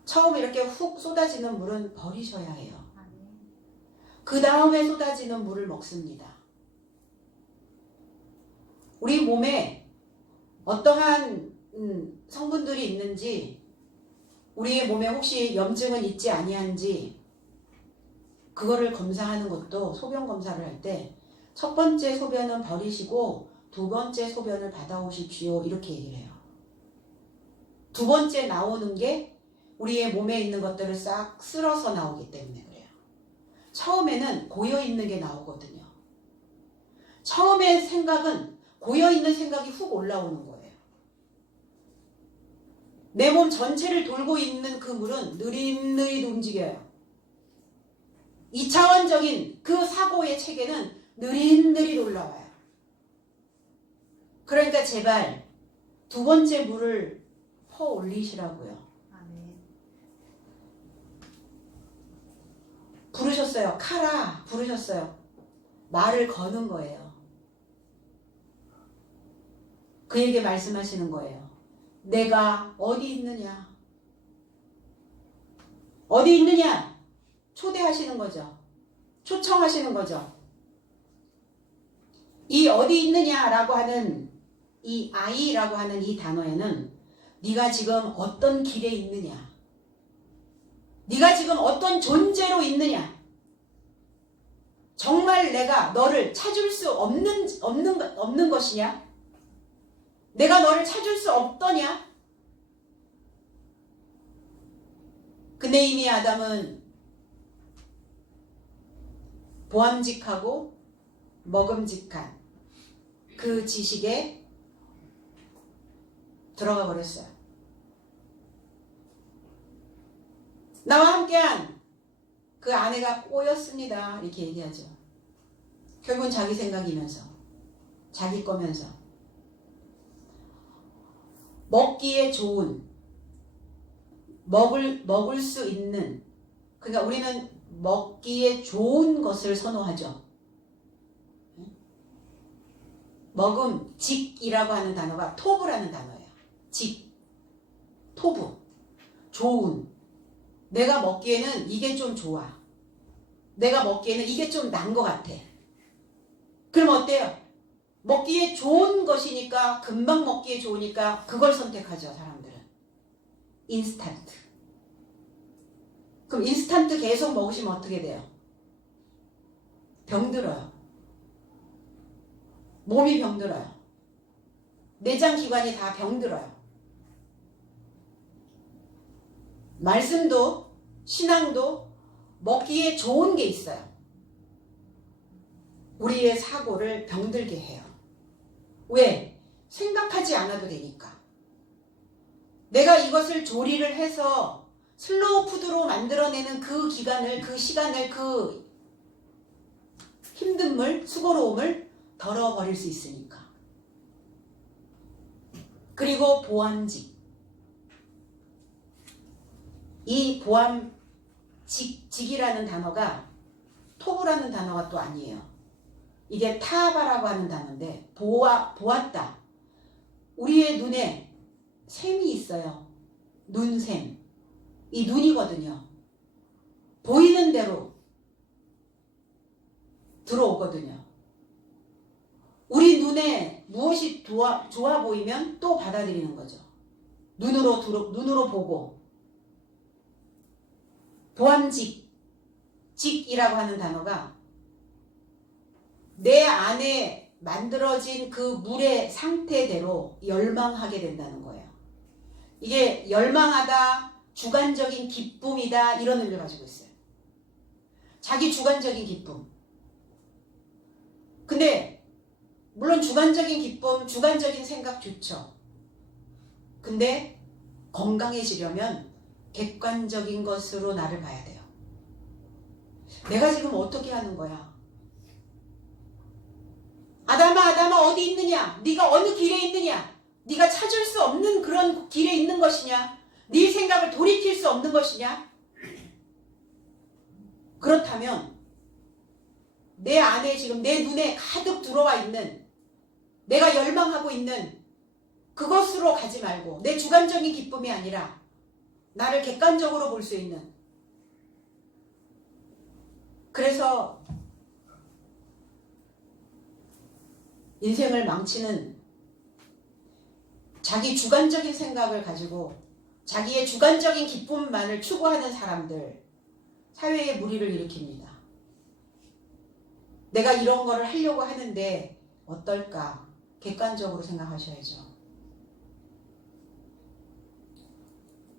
처음 이렇게 훅 쏟아지는 물은 버리셔야 해요. 그 다음에 쏟아지는 물을 먹습니다. 우리 몸에 어떠한 성분들이 있는지, 우리의 몸에 혹시 염증은 있지 아니한지 그거를 검사하는 것도, 소변 검사를 할 때 첫 번째 소변은 버리시고 두 번째 소변을 받아오십시오, 이렇게 얘기를 해요. 두 번째 나오는 게 우리의 몸에 있는 것들을 싹 쓸어서 나오기 때문에 그래요. 처음에는 고여있는 게 나오거든요. 처음에 생각은, 고여있는 생각이 훅 올라오는 거예요. 내 몸 전체를 돌고 있는 그 물은 느릿느릿 움직여요. 2차원적인 그 사고의 체계는 느릿느릿 올라와요. 그러니까 제발 두 번째 물을 퍼 올리시라고요. 부르셨어요. 카라 부르셨어요. 말을 거는 거예요. 그에게 말씀하시는 거예요. 내가 어디 있느냐? 어디 있느냐? 초대하시는 거죠. 초청하시는 거죠. 이 어디 있느냐라고 하는 이 아이라고 하는 이 단어에는 네가 지금 어떤 길에 있느냐? 네가 지금 어떤 존재로 있느냐? 정말 내가 너를 찾을 수 없는 것이냐? 내가 너를 찾을 수 없더냐? 근데 이미 아담은 보암직하고 먹음직한 그 지식에 들어가 버렸어요. 나와 함께한 그 아내가 꼬였습니다, 이렇게 얘기하죠. 결국은 자기 생각이면서, 자기 거면서, 먹기에 좋은, 먹을 수 있는, 그러니까 우리는 먹기에 좋은 것을 선호하죠. 먹음직이라고 하는 단어가 토부라는 단어예요. 직, 토부, 좋은. 내가 먹기에는 이게 좀 좋아. 내가 먹기에는 이게 좀 난 것 같아. 그럼 어때요? 먹기에 좋은 것이니까, 금방 먹기에 좋으니까 그걸 선택하죠, 사람들은. 인스턴트. 그럼 인스턴트 계속 먹으시면 어떻게 돼요? 병들어요. 몸이 병들어요. 내장 기관이 다 병들어요. 말씀도 신앙도 먹기에 좋은 게 있어요. 우리의 사고를 병들게 해요. 왜? 생각하지 않아도 되니까. 내가 이것을 조리를 해서 슬로우 푸드로 만들어내는 그 기간을, 그 시간을, 그 힘든 물, 수고로움을 덜어버릴 수 있으니까. 그리고 보암직. 이 직이라는 단어가 토부라는 단어가 또 아니에요. 이게 타바라고 하는 단어인데 보았다. 우리의 눈에 샘이 있어요. 눈샘. 이 눈이거든요. 보이는 대로 들어오거든요. 우리 눈에 무엇이 좋아 보이면 또 받아들이는 거죠. 눈으로 보고. 직이라고 하는 단어가 내 안에 만들어진 그 물의 상태대로 열망하게 된다는 거예요. 이게 열망하다, 주관적인 기쁨이다, 이런 의미를 가지고 있어요. 자기 주관적인 기쁨. 근데 물론 주관적인 기쁨, 주관적인 생각 좋죠. 근데 건강해지려면 객관적인 것으로 나를 봐야 돼요. 내가 지금 어떻게 하는 거야? 아담아 어디 있느냐? 네가 어느 길에 있느냐? 네가 찾을 수 없는 그런 길에 있는 것이냐? 네 생각을 돌이킬 수 없는 것이냐? 그렇다면 내 안에 지금 내 눈에 가득 들어와 있는, 내가 열망하고 있는 그것으로 가지 말고, 내 주관적인 기쁨이 아니라 나를 객관적으로 볼 수 있는. 그래서 인생을 망치는 자기 주관적인 생각을 가지고 자기의 주관적인 기쁨만을 추구하는 사람들, 사회에 무리를 일으킵니다. 내가 이런 거를 하려고 하는데 어떨까? 객관적으로 생각하셔야죠.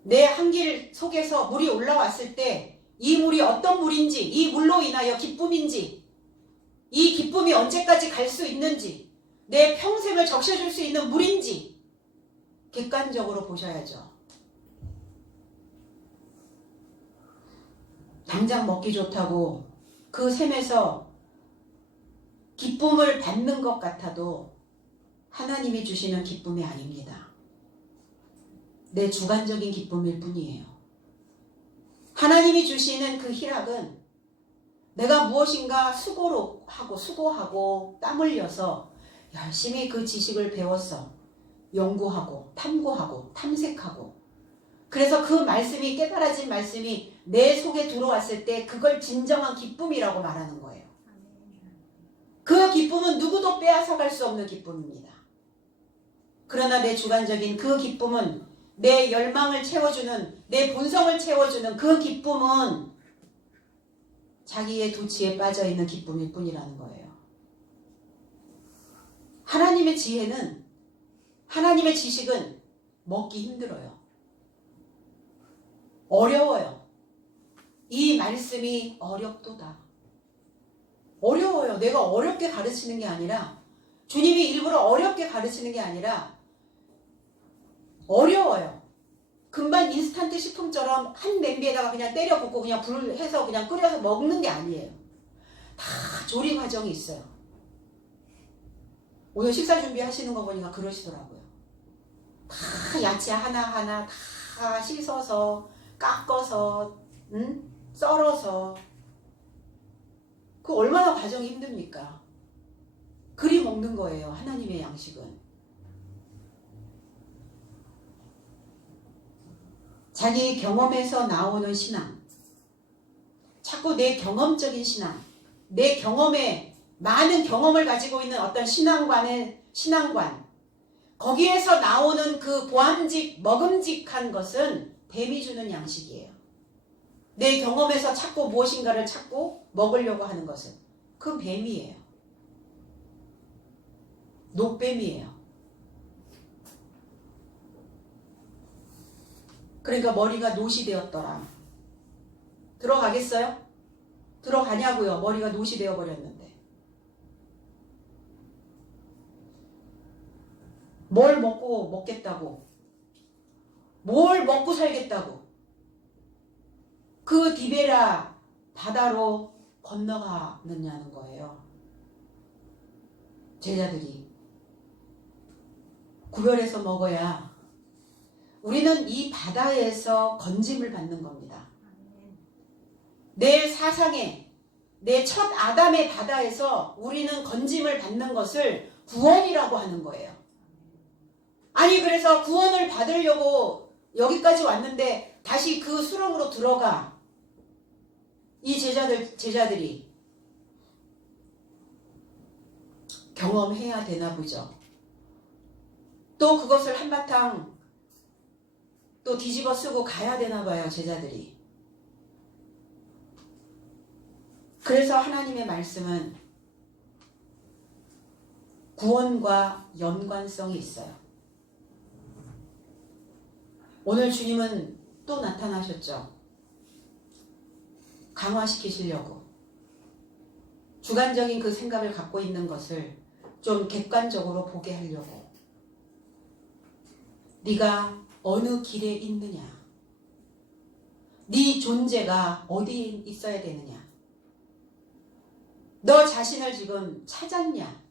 내 한길 속에서 물이 올라왔을 때 이 물이 어떤 물인지, 이 물로 인하여 기쁨인지, 이 기쁨이 언제까지 갈 수 있는지, 내 평생을 적셔줄 수 있는 물인지 객관적으로 보셔야죠. 당장 먹기 좋다고 그 샘에서 기쁨을 받는 것 같아도 하나님이 주시는 기쁨이 아닙니다. 내 주관적인 기쁨일 뿐이에요. 하나님이 주시는 그 희락은 내가 무엇인가 수고하고 땀 흘려서 열심히 그 지식을 배워서 연구하고 탐구하고 탐색하고, 그래서 그 말씀이, 깨달아진 말씀이 내 속에 들어왔을 때 그걸 진정한 기쁨이라고 말하는 거예요. 그 기쁨은 누구도 빼앗아갈 수 없는 기쁨입니다. 그러나 내 주관적인 그 기쁨은, 내 열망을 채워주는, 내 본성을 채워주는 그 기쁨은 자기의 도취에 빠져있는 기쁨일 뿐이라는 거예요. 하나님의 지혜는, 하나님의 지식은 먹기 힘들어요. 어려워요. 이 말씀이 어렵도다. 어려워요. 내가 어렵게 가르치는 게 아니라, 주님이 일부러 어렵게 가르치는 게 아니라 어려워요. 금방 인스턴트 식품처럼 한 냄비에다가 그냥 때려 붓고 그냥 불 해서 그냥 끓여서 먹는 게 아니에요. 다 조리 과정이 있어요. 오늘 식사 준비하시는 거 보니까 그러시더라고요. 다 야채 하나하나 다 씻어서 깎아서 썰어서, 그 얼마나 과정이 힘듭니까? 그리 먹는 거예요. 하나님의 양식은. 자기 경험에서 나오는 신앙, 자꾸 내 경험적인 신앙, 내 경험에 많은 경험을 가지고 있는 어떤 신앙관, 거기에서 나오는 그 보암직, 먹음직한 것은 뱀이 주는 양식이에요. 내 경험에서 찾고 무엇인가를 찾고 먹으려고 하는 것은 그 뱀이에요. 녹뱀이에요. 그러니까 머리가 노시 되었더라. 들어가겠어요? 들어가냐고요. 머리가 노시 되어 버렸는데. 뭘 먹고 먹겠다고. 뭘 먹고 살겠다고. 그 디베라 바다로 건너가느냐는 거예요. 제자들이. 구별해서 먹어야 우리는 이 바다에서 건짐을 받는 겁니다. 내 사상에, 내 첫 아담의 바다에서 우리는 건짐을 받는 것을 구원이라고 하는 거예요. 아니 그래서 구원을 받으려고 여기까지 왔는데 다시 그 수렁으로 들어가. 이 제자들이 경험해야 되나 보죠. 또 그것을 한바탕 또 뒤집어 쓰고 가야 되나 봐요, 제자들이. 그래서 하나님의 말씀은 구원과 연관성이 있어요. 오늘 주님은 또 나타나셨죠. 강화시키시려고. 주관적인 그 생각을 갖고 있는 것을 좀 객관적으로 보게 하려고. 네가 어느 길에 있느냐? 네 존재가 어디에 있어야 되느냐? 너 자신을 지금 찾았냐?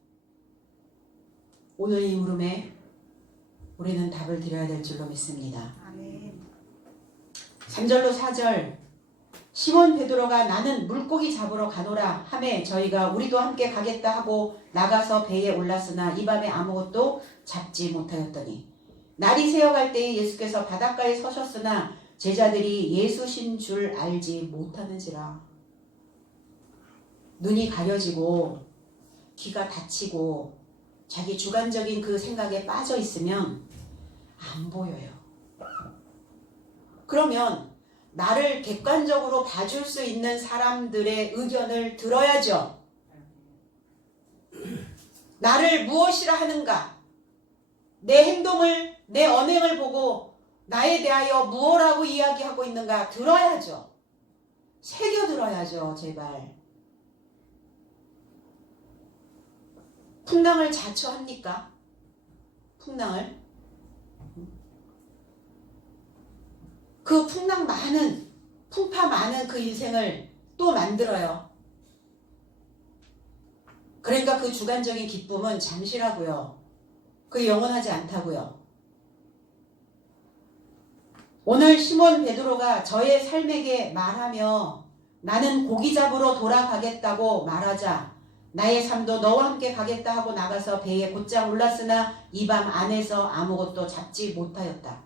오늘 이 물음에 우리는 답을 드려야 될 줄로 믿습니다. 아멘. 3절로 4절 시몬 베드로가 나는 물고기 잡으러 가노라 하매 저희가 우리도 함께 가겠다 하고 나가서 배에 올랐으나 이 밤에 아무것도 잡지 못하였더니 날이 새어갈 때에 예수께서 바닷가에 서셨으나 제자들이 예수신 줄 알지 못하는지라. 눈이 가려지고 귀가 닫히고 자기 주관적인 그 생각에 빠져 있으면 안 보여요. 그러면 나를 객관적으로 봐줄 수 있는 사람들의 의견을 들어야죠. 나를 무엇이라 하는가? 내 행동을, 내 언행을 보고 나에 대하여 무엇라고 이야기하고 있는가 들어야죠. 새겨 들어야죠, 제발. 풍랑을 자처합니까? 풍랑을? 그 풍랑 많은, 풍파 많은 그 인생을 또 만들어요. 그러니까 그 주관적인 기쁨은 잠시라고요. 그 영원하지 않다고요. 오늘 시몬 베드로가 저의 삶에게 말하며 나는 고기 잡으러 돌아가겠다고 말하자 나의 삶도 너와 함께 가겠다 하고 나가서 배에 곧장 올랐으나 이 밤 안에서 아무것도 잡지 못하였다.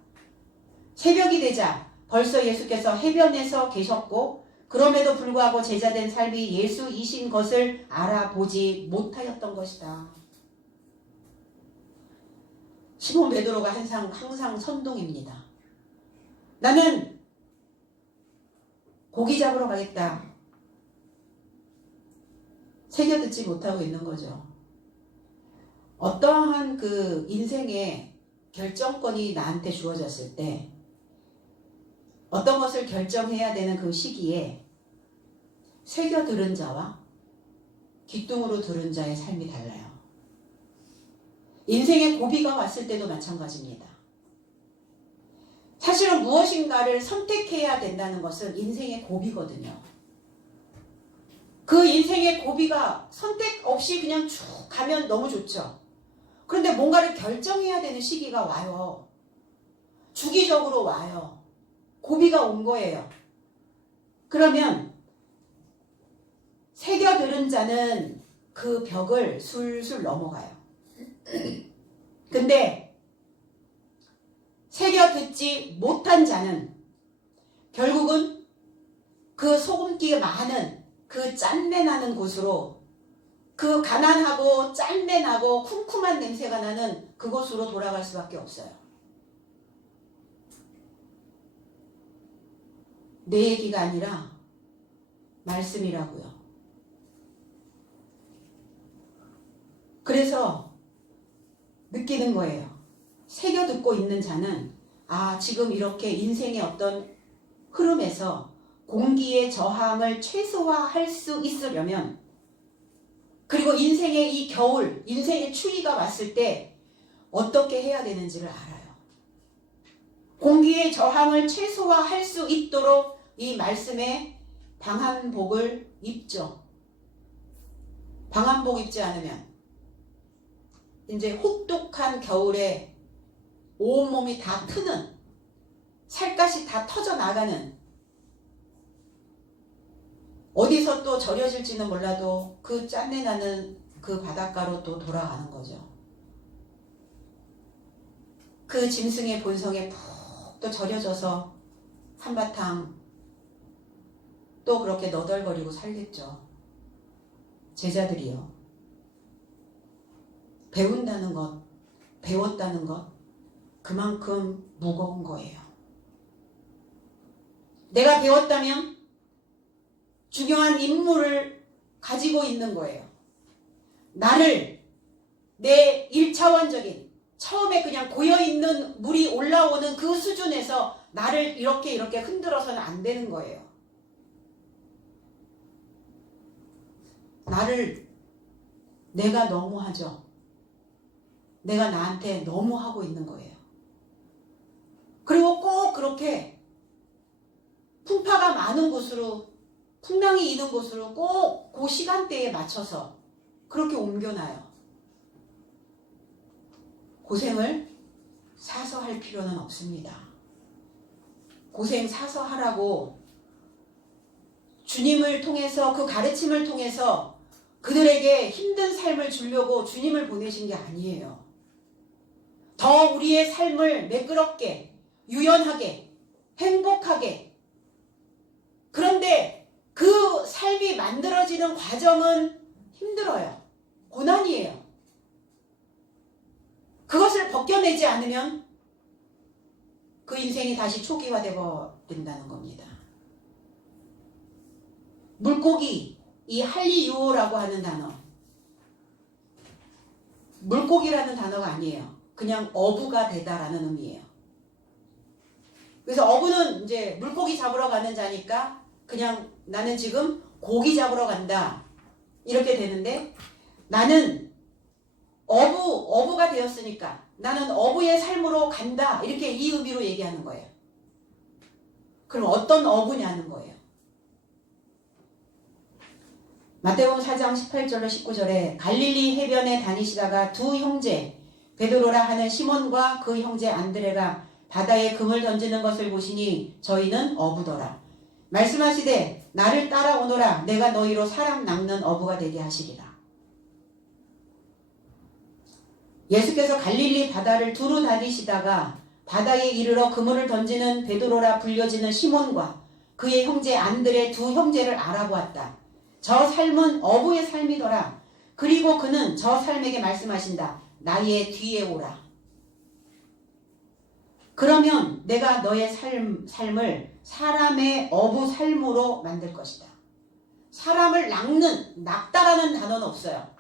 새벽이 되자 벌써 예수께서 해변에서 계셨고 그럼에도 불구하고 제자된 삶이 예수이신 것을 알아보지 못하였던 것이다. 시몬 베드로가 항상 선동입니다. 나는 고기 잡으러 가겠다. 새겨 듣지 못하고 있는 거죠. 어떠한 그 인생의 결정권이 나한테 주어졌을 때 어떤 것을 결정해야 되는 그 시기에 새겨 들은 자와 귓등으로 들은 자의 삶이 달라요. 인생의 고비가 왔을 때도 마찬가지입니다. 사실은 무엇인가를 선택해야 된다는 것은 인생의 고비거든요. 그 인생의 고비가 선택 없이 그냥 쭉 가면 너무 좋죠. 그런데 뭔가를 결정해야 되는 시기가 와요. 주기적으로 와요. 고비가 온 거예요. 그러면 새겨들은 자는 그 벽을 술술 넘어가요. 근데 새겨듣지 못한 자는 결국은 그 소금기가 많은 그 짠내 나는 곳으로 그 가난하고 짠내 나고 쿰쿰한 냄새가 나는 그곳으로 돌아갈 수밖에 없어요. 내 얘기가 아니라 말씀이라고요. 그래서 느끼는 거예요. 새겨 듣고 있는 자는 지금 이렇게 인생의 어떤 흐름에서 공기의 저항을 최소화할 수 있으려면, 그리고 인생의 이 겨울, 인생의 추위가 왔을 때 어떻게 해야 되는지를 알아요. 공기의 저항을 최소화할 수 있도록 이 말씀에 방한복을 입죠. 방한복 입지 않으면 이제 혹독한 겨울에 온몸이 다 트는, 살갗이 다 터져 나가는, 어디서 또 절여질지는 몰라도 그 짠내 나는 그 바닷가로 또 돌아가는 거죠. 그 짐승의 본성에 푹 또 절여져서 한바탕 또 그렇게 너덜거리고 살겠죠. 제자들이요. 배운다는 것, 배웠다는 것, 그만큼 무거운 거예요. 내가 배웠다면 중요한 임무를 가지고 있는 거예요. 나를 내 1차원적인, 처음에 그냥 고여있는 물이 올라오는 그 수준에서 나를 이렇게 흔들어서는 안 되는 거예요. 내가 너무하죠. 내가 나한테 너무 하고 있는 거예요. 그리고 꼭 그렇게 풍파가 많은 곳으로, 풍랑이 있는 곳으로 꼭 그 시간대에 맞춰서 그렇게 옮겨놔요. 고생을 사서 할 필요는 없습니다. 고생 사서 하라고 주님을 통해서, 그 가르침을 통해서 그들에게 힘든 삶을 주려고 주님을 보내신 게 아니에요. 더 우리의 삶을 매끄럽게, 유연하게, 행복하게. 그런데 그 삶이 만들어지는 과정은 힘들어요. 고난이에요. 그것을 벗겨내지 않으면 그 인생이 다시 초기화되어 된다는 겁니다. 물고기, 이 할리유오라고 하는 단어, 물고기라는 단어가 아니에요. 그냥 어부가 되다라는 의미예요. 그래서 어부는 이제 물고기 잡으러 가는 자니까 그냥 나는 지금 고기 잡으러 간다 이렇게 되는데, 나는 어부가 되었으니까 나는 어부의 삶으로 간다, 이렇게 이 의미로 얘기하는 거예요. 그럼 어떤 어부냐는 거예요. 마태복음 4장 18절로 19절에 갈릴리 해변에 다니시다가 두 형제 베드로라 하는 시몬과 그 형제 안드레가 바다에 금을 던지는 것을 보시니 저희는 어부더라. 말씀하시되 나를 따라오너라. 내가 너희로 사람 낚는 어부가 되게 하시리라. 예수께서 갈릴리 바다를 두루 다니시다가 바다에 이르러 그물을 던지는 베드로라 불려지는 시몬과 그의 형제 안드레 두 형제를 알아보았다. 저 삶은 어부의 삶이더라. 그리고 그는 저 삶에게 말씀하신다. 나의 뒤에 오라. 그러면 내가 너의 삶을 사람의 어부 삶으로 만들 것이다. 사람을 낚다라는 단어는 없어요.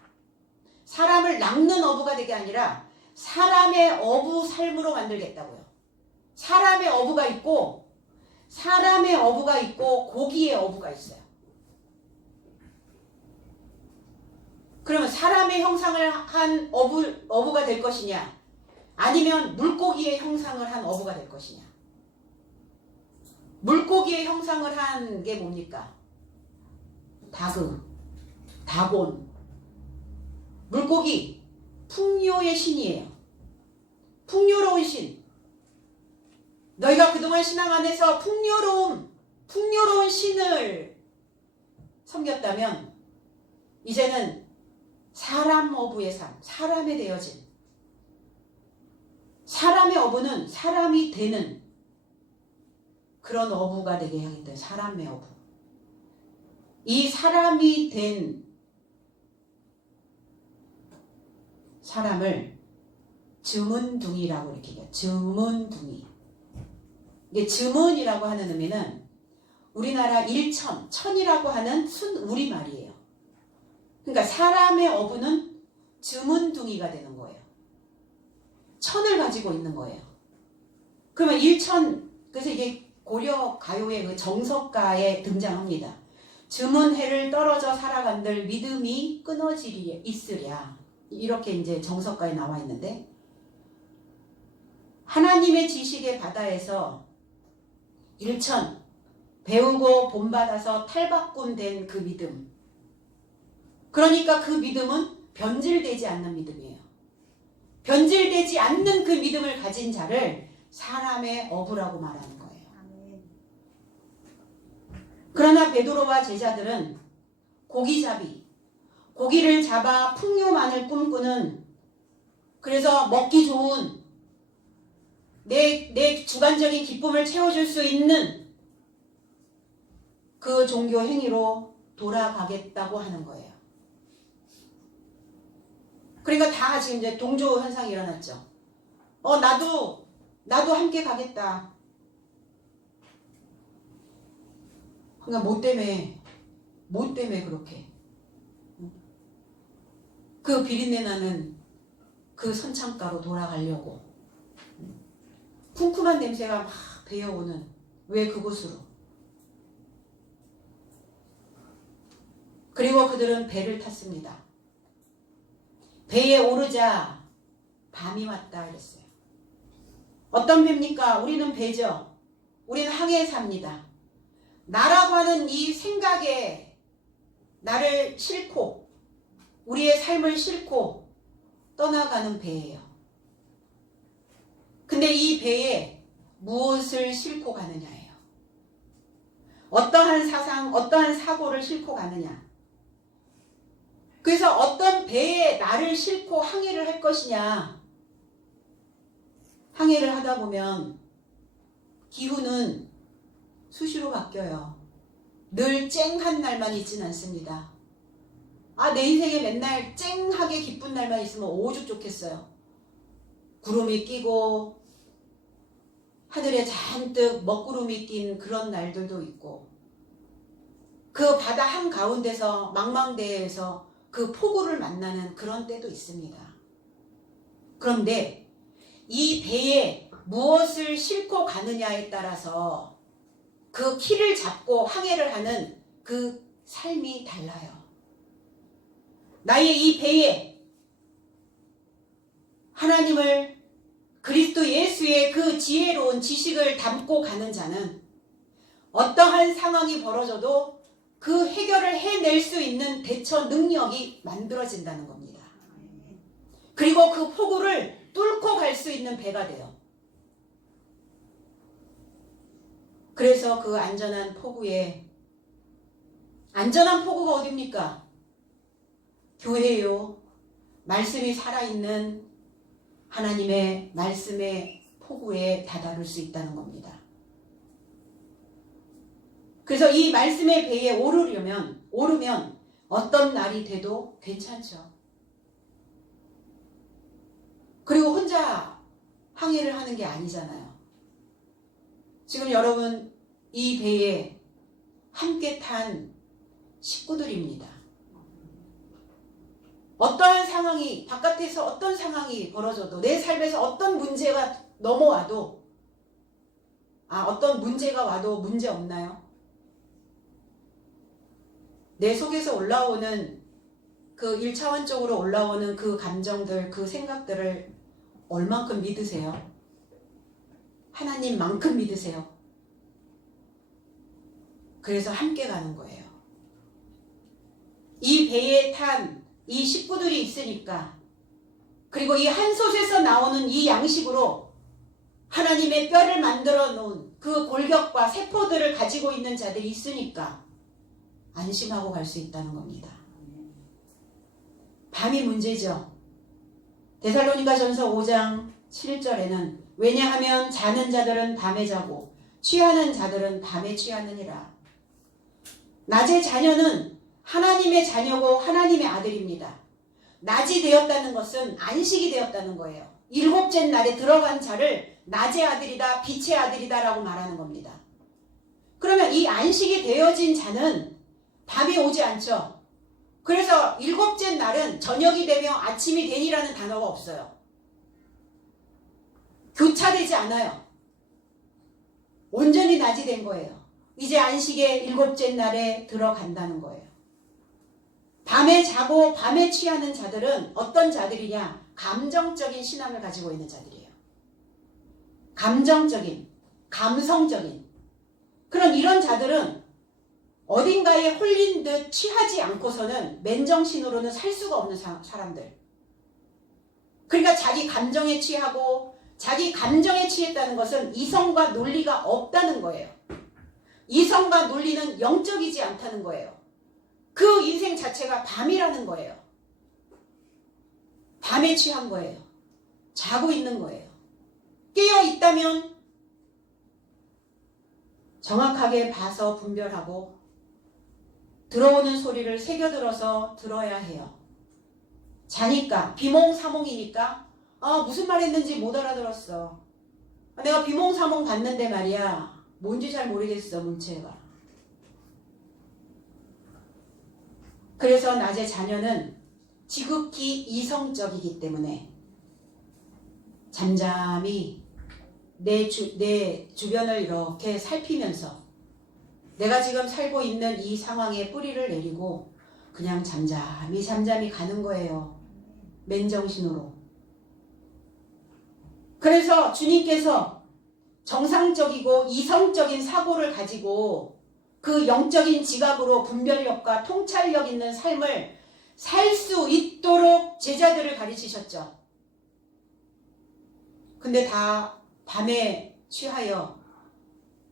사람을 낚는 어부가 되게 아니라 사람의 어부 삶으로 만들겠다고요. 사람의 어부가 있고 고기의 어부가 있어요. 그러면 사람의 형상을 한 어부가 될 것이냐, 아니면 물고기의 형상을 한 어부가 될 것이냐. 물고기의 형상을 한 게 뭡니까? 다곤. 물고기, 풍요의 신이에요. 풍요로운 신. 너희가 그동안 신앙 안에서 풍요로운 신을 섬겼다면 이제는 사람 어부의 삶, 사람에 되어진, 사람의 어부는 사람이 되는 그런 어부가 되게 하겠다. 사람의 어부. 이 사람이 된 사람을 즈문둥이라고 이렇게 해요. 즈문둥이. 이게 즈문이라고 하는 의미는 우리나라 천이라고 하는 순우리말이에요. 그러니까 사람의 어부는 즈문둥이가 되는 거예요. 천을 가지고 있는 거예요. 그러면 그래서 이게 고려 가요의 그 정석가에 등장합니다. 즈문 해를 떨어져 살아간들 믿음이 끊어지리 있으랴. 이렇게 이제 정석가에 나와 있는데, 하나님의 지식의 바다에서 일천 배우고 본받아서 탈바꿈 된 그 믿음. 그러니까 그 믿음은 변질되지 않는 믿음이에요. 변질되지 않는 그 믿음을 가진 자를 사람의 어부라고 말하는 거예요. 그러나 베드로와 제자들은 고기잡이, 고기를 잡아 풍요만을 꿈꾸는, 그래서 먹기 좋은, 내 주관적인 기쁨을 채워줄 수 있는 그 종교 행위로 돌아가겠다고 하는 거예요. 그러니까 다 지금 이제 동조 현상이 일어났죠. 나도 함께 가겠다. 그러니까 뭐 때문에 그렇게 그 비린내 나는 그 선창가로 돌아가려고 쿰쿰한 냄새가 막 배어오는, 왜 그곳으로? 그리고 그들은 배를 탔습니다. 배에 오르자 밤이 왔다 이랬어요. 어떤 배입니까? 우리는 배죠. 우리는 항해에 삽니다. 나라고 하는 이 생각에 나를 싣고 우리의 삶을 싣고 떠나가는 배예요. 근데 이 배에 무엇을 싣고 가느냐예요. 어떠한 사상, 어떠한 사고를 싣고 가느냐. 그래서 어떤 배에 나를 싣고 항해를 할 것이냐. 항해를 하다 보면 기후는 수시로 바뀌어요. 늘 쨍한 날만 있진 않습니다. 내 인생에 맨날 쨍하게 기쁜 날만 있으면 오죽 좋겠어요. 구름이 끼고 하늘에 잔뜩 먹구름이 낀 그런 날들도 있고, 그 바다 한가운데서 망망대해에서 그 폭우를 만나는 그런 때도 있습니다. 그런데 이 배에 무엇을 싣고 가느냐에 따라서 그 키를 잡고 항해를 하는 그 삶이 달라요. 나의 이 배에 하나님을, 그리스도 예수의 그 지혜로운 지식을 담고 가는 자는 어떠한 상황이 벌어져도 그 해결을 해낼 수 있는 대처 능력이 만들어진다는 겁니다. 그리고 그 폭우를 뚫고 갈 수 있는 배가 돼요. 그래서 그 안전한 폭우가 어딥니까? 교회요. 말씀이 살아있는 하나님의 말씀의 폭우에 다다를 수 있다는 겁니다. 그래서 이 말씀의 배에 오르면 어떤 날이 돼도 괜찮죠. 그리고 혼자 항해를 하는 게 아니잖아요. 지금 여러분 이 배에 함께 탄 식구들입니다. 어떠한 상황이, 바깥에서 어떤 상황이 벌어져도, 내 삶에서 어떤 문제가 넘어와도, 어떤 문제가 와도 문제 없나요? 내 속에서 올라오는 그 1차원적으로 올라오는 그 감정들, 그 생각들을 얼만큼 믿으세요? 하나님만큼 믿으세요? 그래서 함께 가는 거예요. 이 배에 탄 이 식구들이 있으니까, 그리고 이 한 솥에서 나오는 이 양식으로 하나님의 뼈를 만들어 놓은 그 골격과 세포들을 가지고 있는 자들이 있으니까 안심하고 갈 수 있다는 겁니다. 밤이 문제죠. 데살로니가전서 5장 7절에는 왜냐하면 자는 자들은 밤에 자고 취하는 자들은 밤에 취하느니라. 낮의 자녀는 하나님의 자녀고 하나님의 아들입니다. 낮이 되었다는 것은 안식이 되었다는 거예요. 일곱째 날에 들어간 자를 낮의 아들이다, 빛의 아들이다 라고 말하는 겁니다. 그러면 이 안식이 되어진 자는 밤이 오지 않죠. 그래서 일곱째 날은 저녁이 되며 아침이 되니라는 단어가 없어요. 교차되지 않아요. 온전히 낮이 된 거예요. 이제 안식의 7째 날에 들어간다는 거예요. 밤에 자고 밤에 취하는 자들은 어떤 자들이냐? 감정적인 신앙을 가지고 있는 자들이에요. 감정적인, 감성적인. 그런 이런 자들은 어딘가에 홀린 듯 취하지 않고서는 맨정신으로는 살 수가 없는 사람들. 그러니까 자기 감정에 취하고 자기 감정에 취했다는 것은 이성과 논리가 없다는 거예요. 이성과 논리는 영적이지 않다는 거예요. 그 인생 자체가 밤이라는 거예요. 밤에 취한 거예요. 자고 있는 거예요. 깨어 있다면 정확하게 봐서 분별하고 들어오는 소리를 새겨들어서 들어야 해요. 자니까 비몽사몽이니까 무슨 말 했는지 못 알아들었어. 내가 비몽사몽 봤는데 말이야. 뭔지 잘 모르겠어, 물체가. 그래서 낮에 자녀는 지극히 이성적이기 때문에 잠잠히 내 주변을 이렇게 살피면서 내가 지금 살고 있는 이 상황에 뿌리를 내리고 그냥 잠잠히 가는 거예요. 맨정신으로. 그래서 주님께서 정상적이고 이성적인 사고를 가지고 그 영적인 지각으로 분별력과 통찰력 있는 삶을 살 수 있도록 제자들을 가르치셨죠. 근데 다 밤에 취하여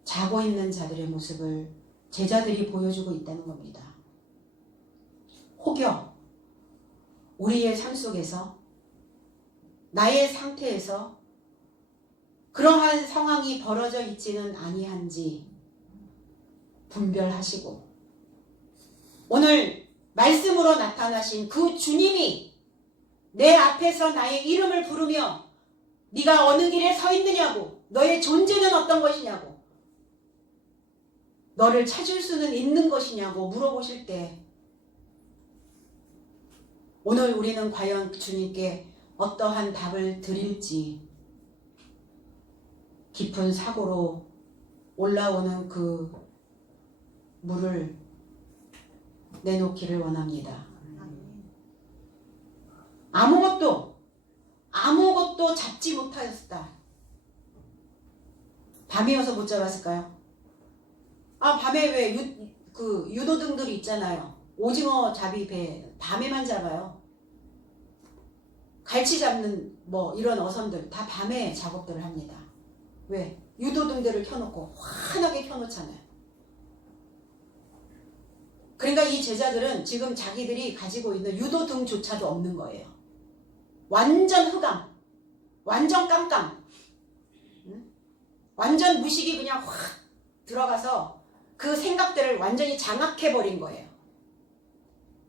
자고 있는 자들의 모습을 제자들이 보여주고 있다는 겁니다. 혹여 우리의 삶 속에서 나의 상태에서 그러한 상황이 벌어져 있지는 아니한지 분별하시고 오늘 말씀으로 나타나신 그 주님이 내 앞에서 나의 이름을 부르며 네가 어느 길에 서 있느냐고, 너의 존재는 어떤 것이냐고, 너를 찾을 수는 있는 것이냐고 물어보실 때 오늘 우리는 과연 주님께 어떠한 답을 드릴지 깊은 사고로 올라오는 그 물을 내놓기를 원합니다. 아무것도 잡지 못하였다. 밤이어서 못 잡았을까요? 밤에 왜 유도등들이 있잖아요. 오징어 잡이 배 밤에만 잡아요. 갈치 잡는 이런 어선들 다 밤에 작업들을 합니다. 왜? 유도등들을 켜놓고 환하게 켜놓잖아요. 그러니까 이 제자들은 지금 자기들이 가지고 있는 유도등조차도 없는 거예요. 완전 흑암, 완전 깜깜, 완전 무식이 그냥 확 들어가서 그 생각들을 완전히 장악해버린 거예요.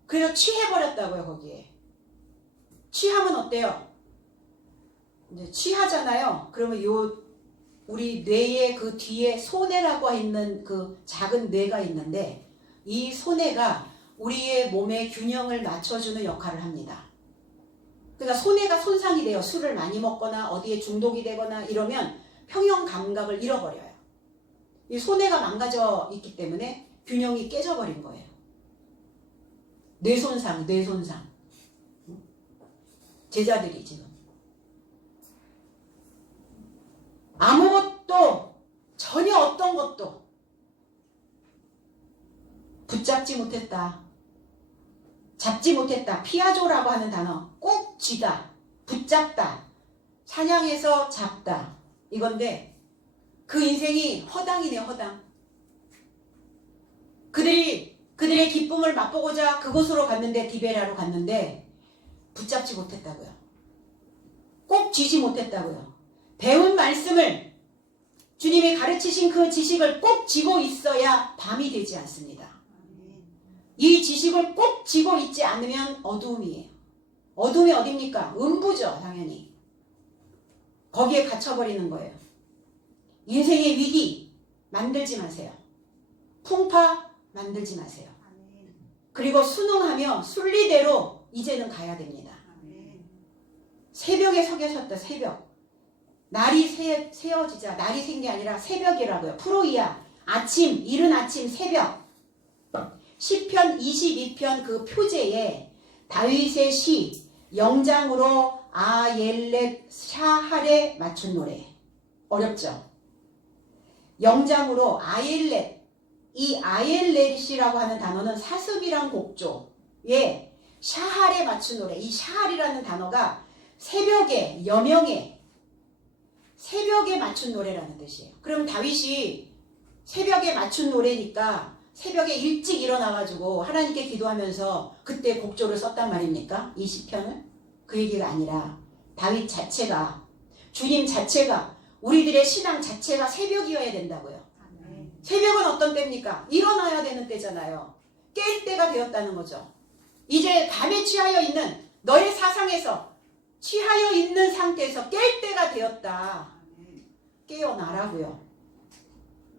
그래서 취해버렸다고요. 거기에 취하면 어때요? 이제 취하잖아요. 그러면 우리 뇌의 그 뒤에 소뇌라고 있는 그 작은 뇌가 있는데 이 소뇌가 우리의 몸의 균형을 맞춰주는 역할을 합니다. 그러니까 소뇌가 손상이 돼요. 술을 많이 먹거나 어디에 중독이 되거나 이러면 평형 감각을 잃어버려요. 이 소뇌가 망가져 있기 때문에 균형이 깨져버린 거예요. 뇌손상. 제자들이 지금 아무것도 전혀 어떤 것도 붙잡지 못했다. 잡지 못했다. 피아조라고 하는 단어. 꼭 쥐다. 붙잡다. 사냥해서 잡다. 이건데 그 인생이 허당이네. 허당. 그들의 기쁨을 맛보고자 그곳으로 갔는데 디베라로 갔는데 붙잡지 못했다고요. 꼭 쥐지 못했다고요. 배운 말씀을 주님이 가르치신 그 지식을 꼭 쥐고 있어야 밤이 되지 않습니다. 이 지식을 꼭 쥐고 있지 않으면 어두움이에요. 어두움이 어딥니까? 음부죠. 당연히. 거기에 갇혀버리는 거예요. 인생의 위기 만들지 마세요. 풍파 만들지 마세요. 그리고 순응하며 순리대로 이제는 가야 됩니다. 새벽에 서 계셨다. 새벽. 날이 새어지자, 날이 샌 게 아니라 새벽이라고요. 프로이야, 아침, 이른 아침, 새벽. 시편 22편 그 표제에 다윗의 시, 영장으로 아옐렛 샤할에 맞춘 노래. 어렵죠? 영장으로 아옐렛, 이 아옐렛이라고 하는 단어는 사슴이란 곡조에 샤할에 맞춘 노래. 이 샤할이라는 단어가 새벽에, 여명에, 새벽에 맞춘 노래라는 뜻이에요. 그럼 다윗이 새벽에 맞춘 노래니까 새벽에 일찍 일어나가지고 하나님께 기도하면서 그때 곡조를 썼단 말입니까? 이 시편을? 그 얘기가 아니라 다윗 자체가, 주님 자체가, 우리들의 신앙 자체가 새벽이어야 된다고요. 새벽은 어떤 때입니까? 일어나야 되는 때잖아요. 깰 때가 되었다는 거죠. 이제 밤에 취하여 있는, 너의 사상에서 취하여 있는 상태에서 깰 때가 되었다. 깨어나라고요.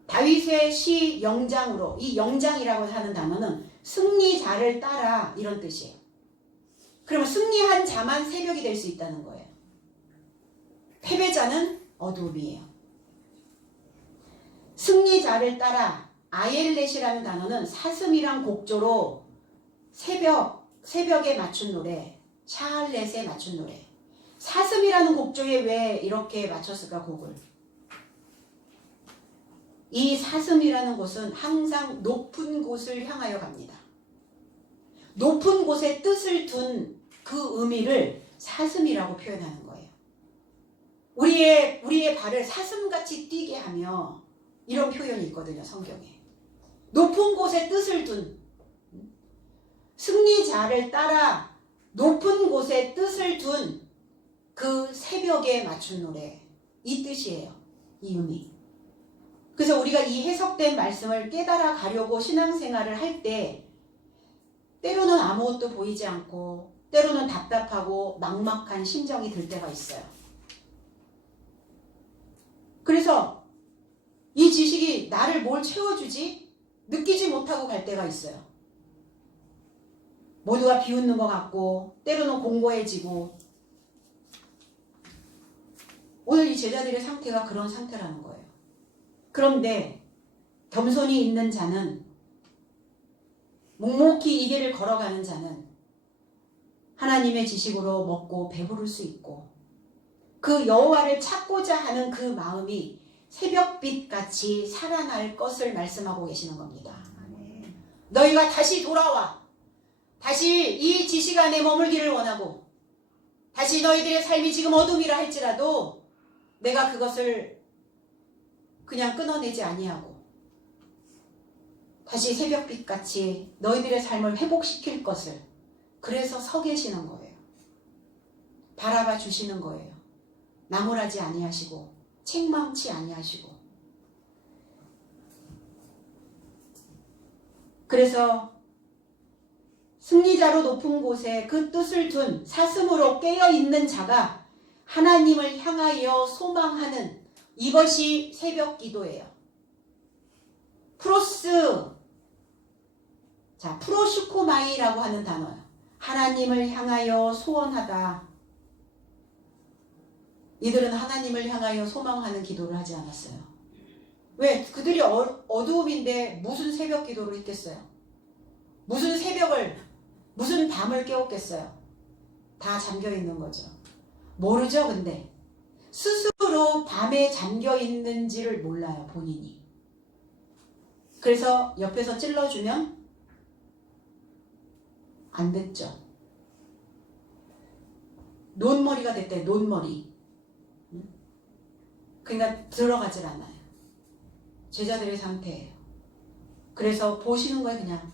다윗의 시 영장으로, 이 영장이라고 하는 단어는 승리자를 따라 이런 뜻이에요. 그러면 승리한 자만 새벽이 될 수 있다는 거예요. 패배자는 어두움이에요. 승리자를 따라 아옐렛이라는 단어는 사슴이란 곡조로 새벽에 맞춘 노래, 샤할렛에 맞춘 노래. 사슴이라는 곡조에 왜 이렇게 맞췄을까, 곡을? 이 사슴이라는 곳은 항상 높은 곳을 향하여 갑니다. 높은 곳에 뜻을 둔 그 의미를 사슴이라고 표현하는 거예요. 우리의 발을 사슴같이 뛰게 하며, 이런 표현이 있거든요, 성경에. 높은 곳에 뜻을 둔, 승리자를 따라 높은 곳에 뜻을 둔 그 새벽에 맞춘 노래. 이 뜻이에요. 이 의미. 그래서 우리가 이 해석된 말씀을 깨달아 가려고 신앙생활을 할 때 때로는 아무것도 보이지 않고 때로는 답답하고 막막한 심정이 들 때가 있어요. 그래서 이 지식이 나를 뭘 채워주지? 느끼지 못하고 갈 때가 있어요. 모두가 비웃는 것 같고 때로는 공고해지고. 오늘 이 제자들의 상태가 그런 상태라는 거예요. 그런데 겸손이 있는 자는, 묵묵히 이 길을 걸어가는 자는 하나님의 지식으로 먹고 배부를 수 있고, 그 여호와를 찾고자 하는 그 마음이 새벽빛같이 살아날 것을 말씀하고 계시는 겁니다. 너희가 다시 돌아와, 다시 이 지식 안에 머물기를 원하고, 다시 너희들의 삶이 지금 어둠이라 할지라도 내가 그것을 그냥 끊어내지 아니하고 다시 새벽빛같이 너희들의 삶을 회복시킬 것을, 그래서 서 계시는 거예요. 바라봐 주시는 거예요. 나무라지 아니하시고 책망치 아니하시고. 그래서 승리자로 높은 곳에 그 뜻을 둔 사슴으로 깨어있는 자가 하나님을 향하여 소망하는, 이것이 새벽 기도예요. 프로슈코마이라고 하는 단어예요. 하나님을 향하여 소원하다. 이들은 하나님을 향하여 소망하는 기도를 하지 않았어요. 왜? 그들이 어두움인데 무슨 새벽 기도를 했겠어요? 무슨 밤을 깨웠겠어요? 다 잠겨 있는 거죠. 모르죠, 근데. 스스로 밤에 잠겨 있는지를 몰라요, 본인이. 그래서 옆에서 찔러주면 안 됐죠. 논머리가 됐대, 논머리. 그러니까 들어가질 않아요. 제자들의 상태예요. 그래서 보시는 거예요, 그냥.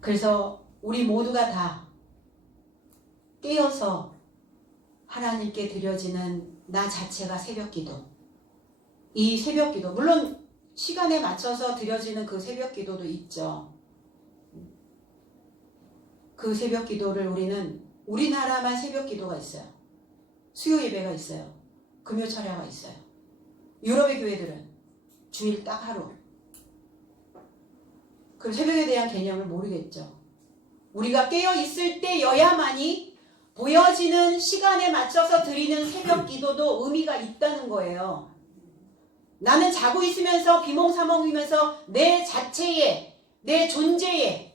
그래서 우리 모두가 다 깨어서 하나님께 드려지는 나 자체가 새벽기도. 이 새벽기도, 물론 시간에 맞춰서 드려지는 그 새벽기도도 있죠. 그 새벽기도를 우리나라만 새벽기도가 있어요. 수요 예배가 있어요. 금요 철야가 있어요. 유럽의 교회들은 주일 딱 하루. 그 새벽에 대한 개념을 모르겠죠. 우리가 깨어 있을 때여야만이 보여지는 시간에 맞춰서 드리는 새벽 기도도 의미가 있다는 거예요. 나는 자고 있으면서 비몽사몽이면서 내 자체에, 내 존재에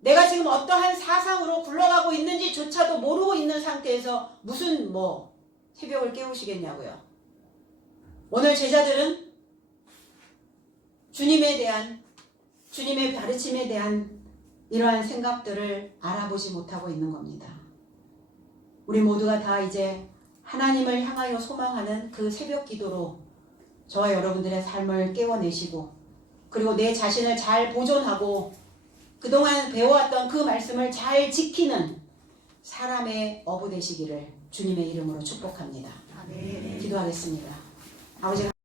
내가 지금 어떠한 사상으로 굴러가고 있는지조차도 모르고 있는 상태에서 무슨 새벽을 깨우시겠냐고요. 오늘 제자들은 주님에 대한, 주님의 가르침에 대한 이러한 생각들을 알아보지 못하고 있는 겁니다. 우리 모두가 다 이제 하나님을 향하여 소망하는 그 새벽 기도로 저와 여러분들의 삶을 깨워내시고, 그리고 내 자신을 잘 보존하고 그동안 배워왔던 그 말씀을 잘 지키는 사람의 어부 되시기를 주님의 이름으로 축복합니다. 기도하겠습니다. 아버지